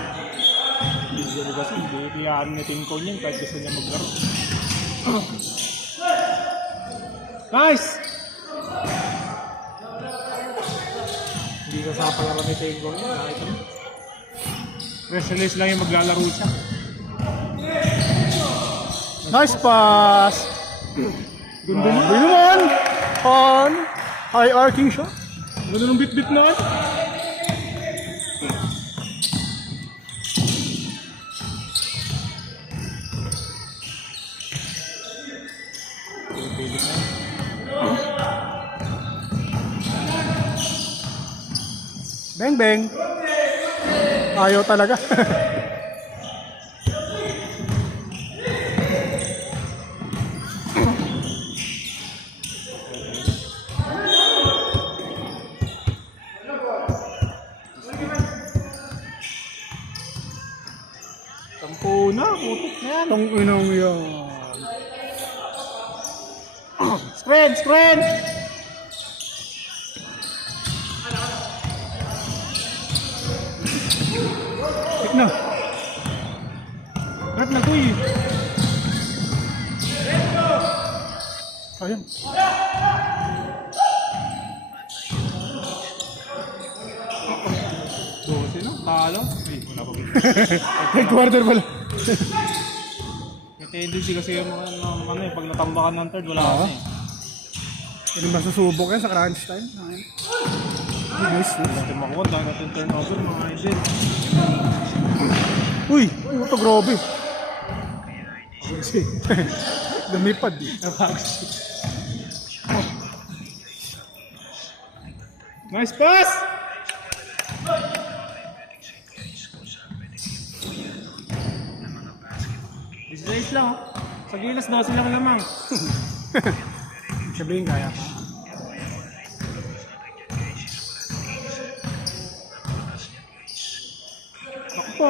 Hindi naglaro kasi. Hindi tiyaan niya team call niyan kahit gusto niya maglaro. Nice! Hindi ka sa palaro ni team call niya. Kahit ano. Specialist lang yung maglalaro siya. Nice pass. Ganda naman. On. High arcing shot. Ganda ng bit-bit na yan. Bang bang. Ayaw talaga. Tampo na, putok na yan. Itong inong yan. Sprint! Hit na. Rep na to eh. Ayun. Dose na, talo. Ay, wala pa ba? Headquarter pala. May tendency kasi yung mga ano eh, pag natambakan ng third, wala ka na eh. Hindi ba susubok yan sa crunch time? Ayun. Nice, nice. Natin makuha, dahil natin turnover mga idol. Uy! Uy, ito grabe. Lumipad eh. Nice pass! This lang oh. Sa gilas 12 lang lamang. Sabihin kaya pa.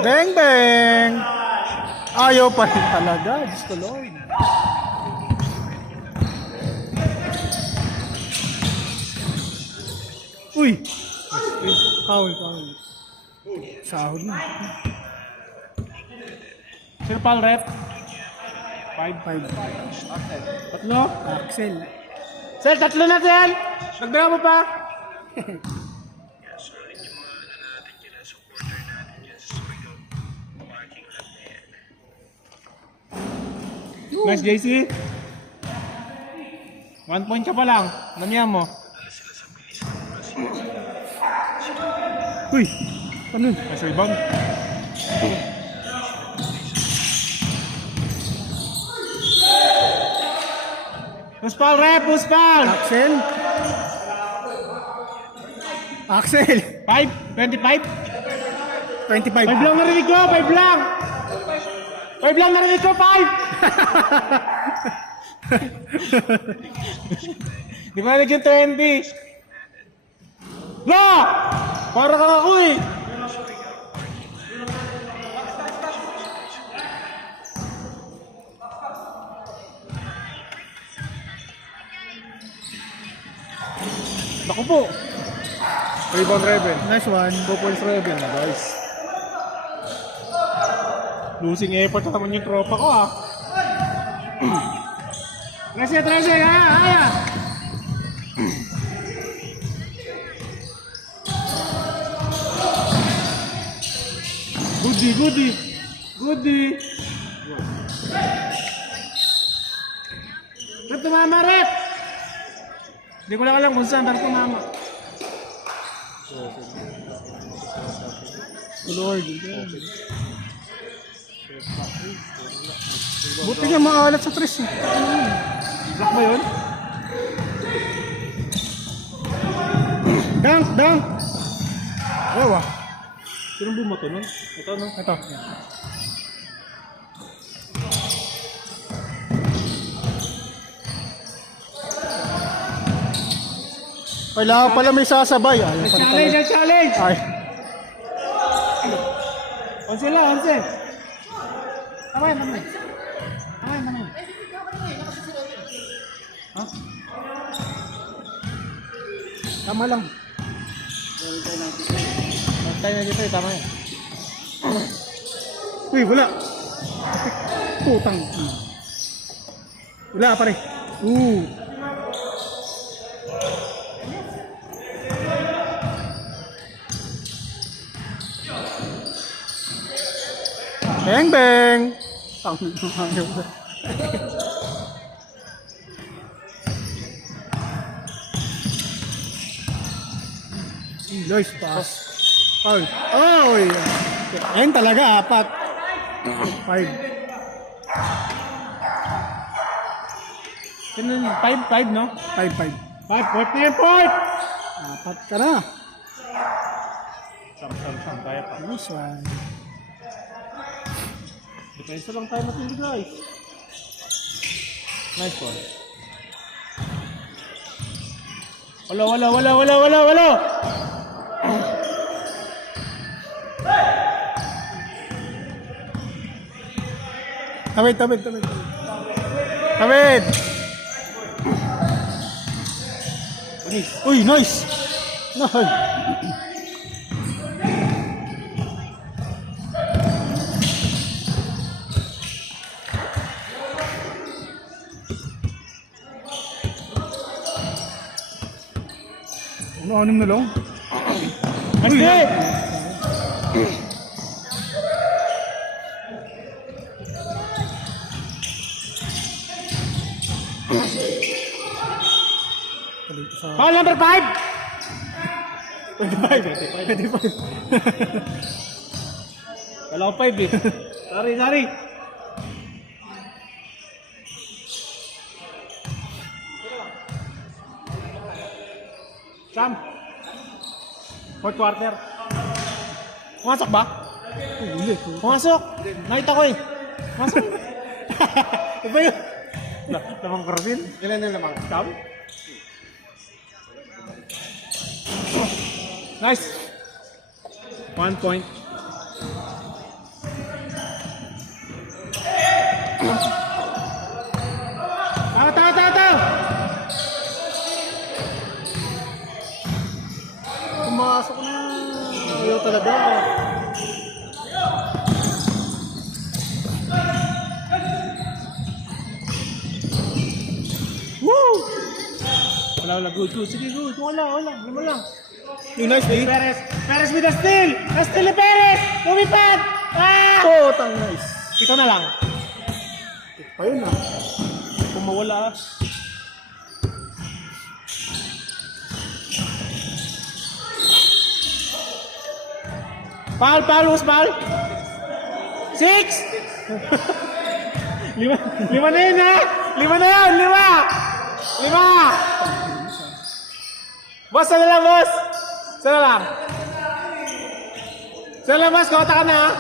Bang bang! Ayaw pa rin talaga. Diyos ko Lord. Uy! Foul, foul. Sahod na. Sir Paul rep. 5. Tatlo. Axel. Sir, tatlo na yan! Dagdagan mo pa! Nice, JC. 1 point ka pa lang. Namiyan mo. Uy! Ano yun? Nice rebound. Puspal rep, puspal! Axel? Axel! 5, 25. 25. 5 lang narinig ko, 5 lang! 5 lang narinig ko, 5! Di ba narinig yung 20? La! Para kang ako eh! Naku po! Rebound Rebel. Nice one. 2 points Rebel na guys. Losing effort na naman yung tropa ko ah. 13, kaya! Goodie! Rep, tumama, Rep! Hindi ko lang alam kung saan, pero tumama. Lord. Buti nga maalat sa tres eh. Block mo yun? Dunk! Wow ah. Sinong bumato nun? Ito no? Ito. Kailangan pala may sasabay. Ayaw pa na Challenge! Ay. 11 lang, 11. Tamay. Ha? Tama lang. Bantay na dito, tama yan. Uy, wala. Putang. Wala pare. Bang bang. Nice pass. Foul. Oh, yeah. Ayun talaga, apat. 5. 5, no? 5. 5, point na yan, point! Apat ka na. Sam, kaya pa. Nice one. Depensa lang tayo matindi guys. Nice one. Wala! Tawid. Uy, nice. Anim na lang. Asti! Foul number 5! 25. Wala ko 5 eh. Sorry. Sam. Fourth quarter. Pumasok ba? Pumasok. Nakita ko eh. Pumasok. Iba yun. Lamang karasin? Ilan na lamang? Sam? Nice. 1 point. Taw! Pumasok na. Ayaw talaga. Woo! Wala. Good. Sige, good. Wala. Lima lang. Yung nice day. Perez with a steal! Na-steal ni Perez! Lumipad! Ah! Putang nice. Ito na lang. Pa yun ah. Kung mawala. Foul, who's foul? 6! Lima na yun ha! Lima! Boss, saan na lang, boss? Saan na lang, boss? Kota ka na ha?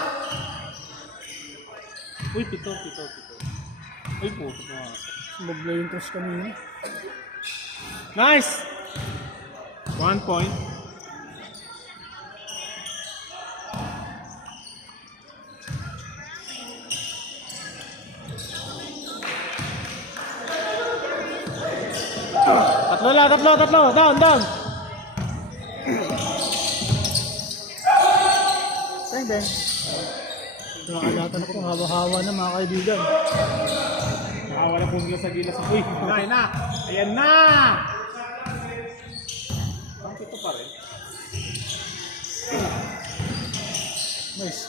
Uy, pito. Uy, puto. Sumabla yung toss kanina. Nice! 1 point. Tatlo. Down. Bang. Nakakalatan ako, hawa-hawa na mga kaibigan. Nakawala po sila sa gilas. Uy, ayan na! Ayan na! Bakit ito pa rin? Nice.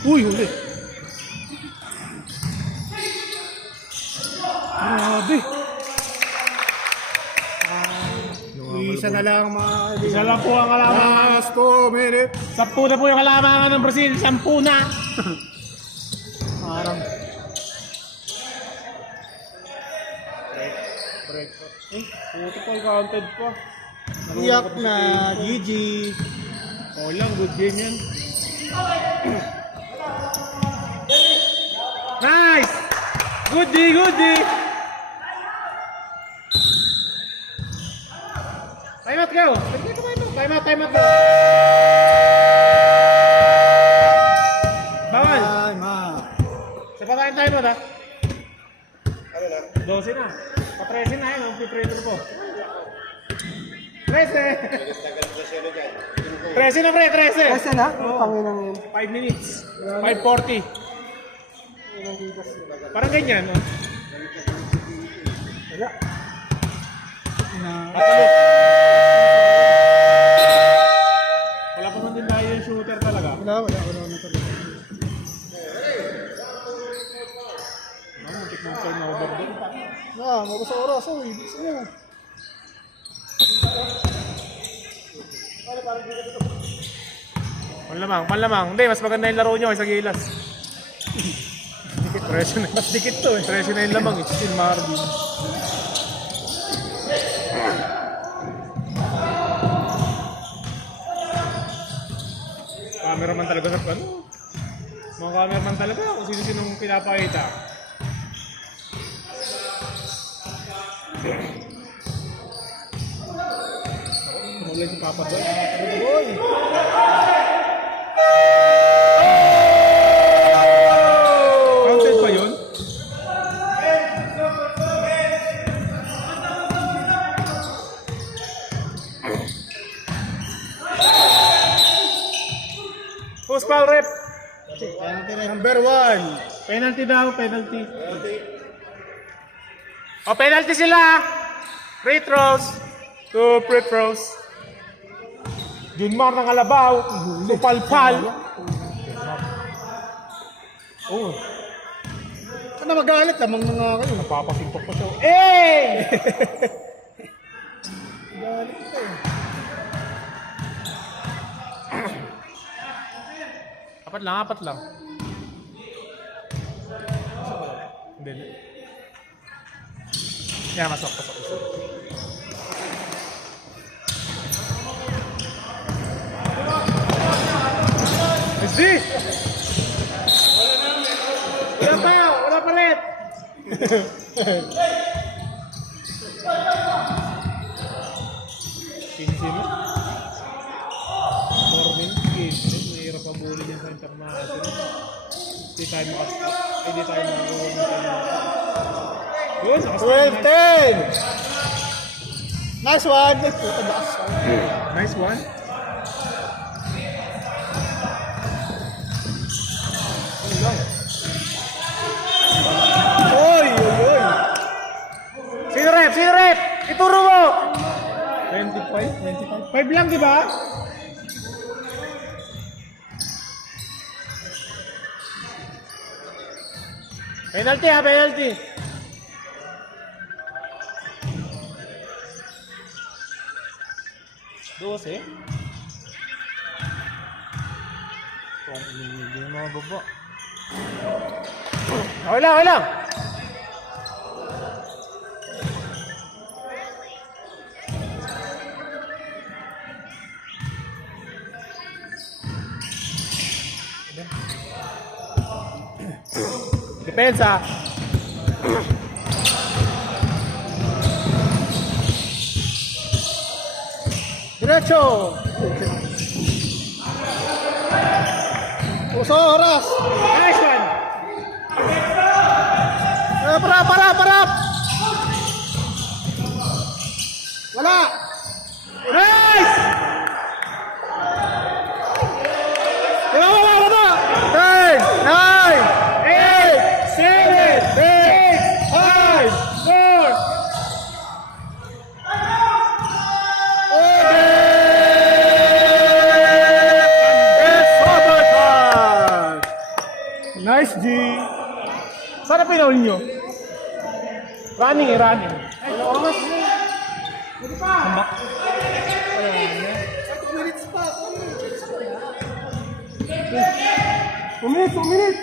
Uy, huli. Grabe. Isa na lang mga kaibigan. Isa lang po ang kalamangan. Last 2 minutes. 10 na po yung kalamangan ng Brazil. 10 na! Parang. Puto po, counted po. Iyak na. GG. Okay lang, good game yan. Nice! Good D, good D! Time out, go! Time out, time out. Bawal! Ay, ma. Sa pa tayong time out, ha? Ano na? 12 na. Pa-13 na yun, ang pipreter po. 13! 13 na pre, 13! Kasi na, Panginang yun. 5 minutes. 5:40. Parang ganyan, no? Wala. Wala pa man din tayo yung shooter talaga. Wala na talaga. Muntik mong turnover doon. Mabasa oras. Uy, bisa na. Panlamang. Hindi, mas maganda yung laro nyo sa gilas. Presyo na. Mas dikit to eh. Presyo na yung lamang eh. Still Marvin. Cameraman talaga sa ano? Mga cameraman talaga kung sino-sinong pinapakita. Tumulay si Papa doon. Counted pa yun? Post foul rep. Number 1. Penalty daw, penalty. O, penalty sila. Free throws. 2 free throws. Junmar ng Alabaw. Supalpal. Oh, Ano magalit lamang mga kayo. napapasintok pa siya. Eh! Galit ka eh. Apat lang. Hindi. Yan, masok. SD! Wala pa rin! Sino? Morning game. Mahirap ang bully niya sa international. Hindi tayo makagawa ng Good, 12-10! Nice one! Nice one. Oy! Sino rep? Ituro mo! 25. 5 lang, di ba? Penalty ha, penalty. Dos eh. Hindi na mababa. Okay lang. Depensa. Diretso! Uso, oras! Nice one. Parap! Wala Nice, G. Sana pinaul nyo. Running. Ano oras? Pwede pa. Hambak. 2 minutes pa. 2 minutes. 2 minutes.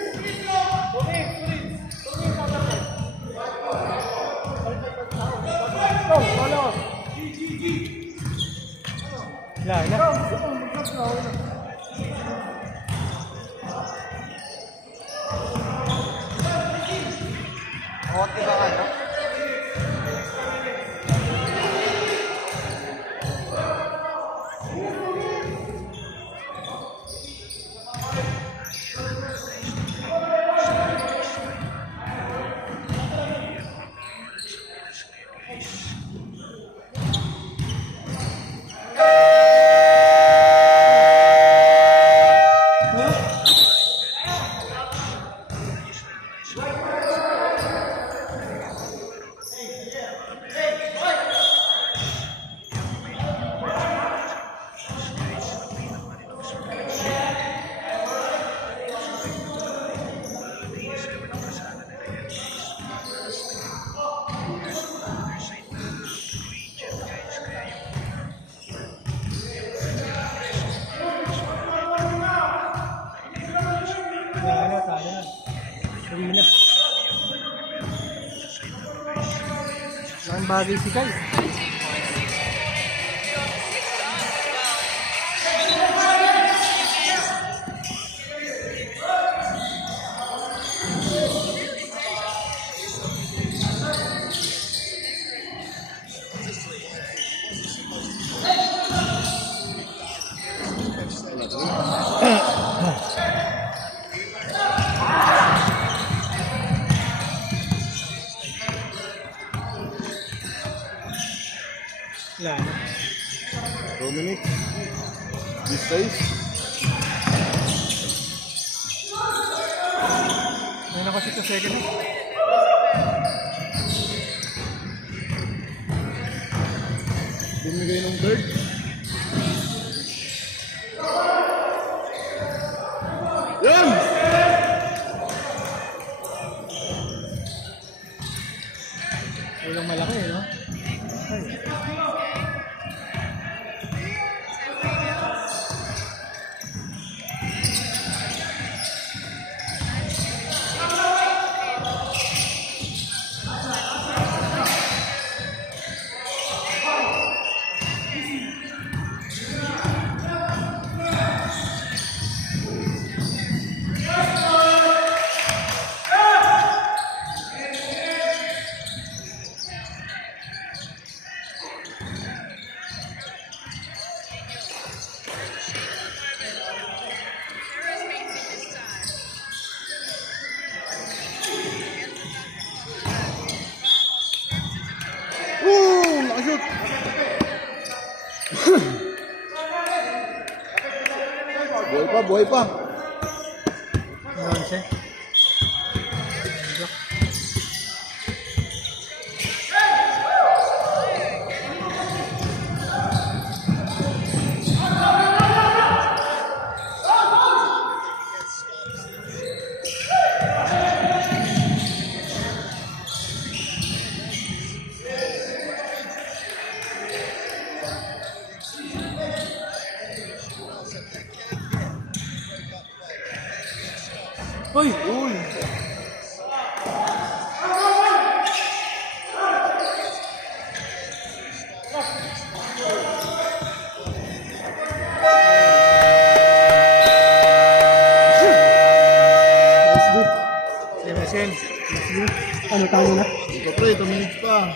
Ang bagay si Kai. Wala na. 2 minutes. This size. Muna kasi 2 seconds. Bumigay ng third. Yan! Walang malaki, no? Nakashoot! Buhay pa. Nonsense. Uy! Ano tayo na? Ito pre, 2 minutes pa.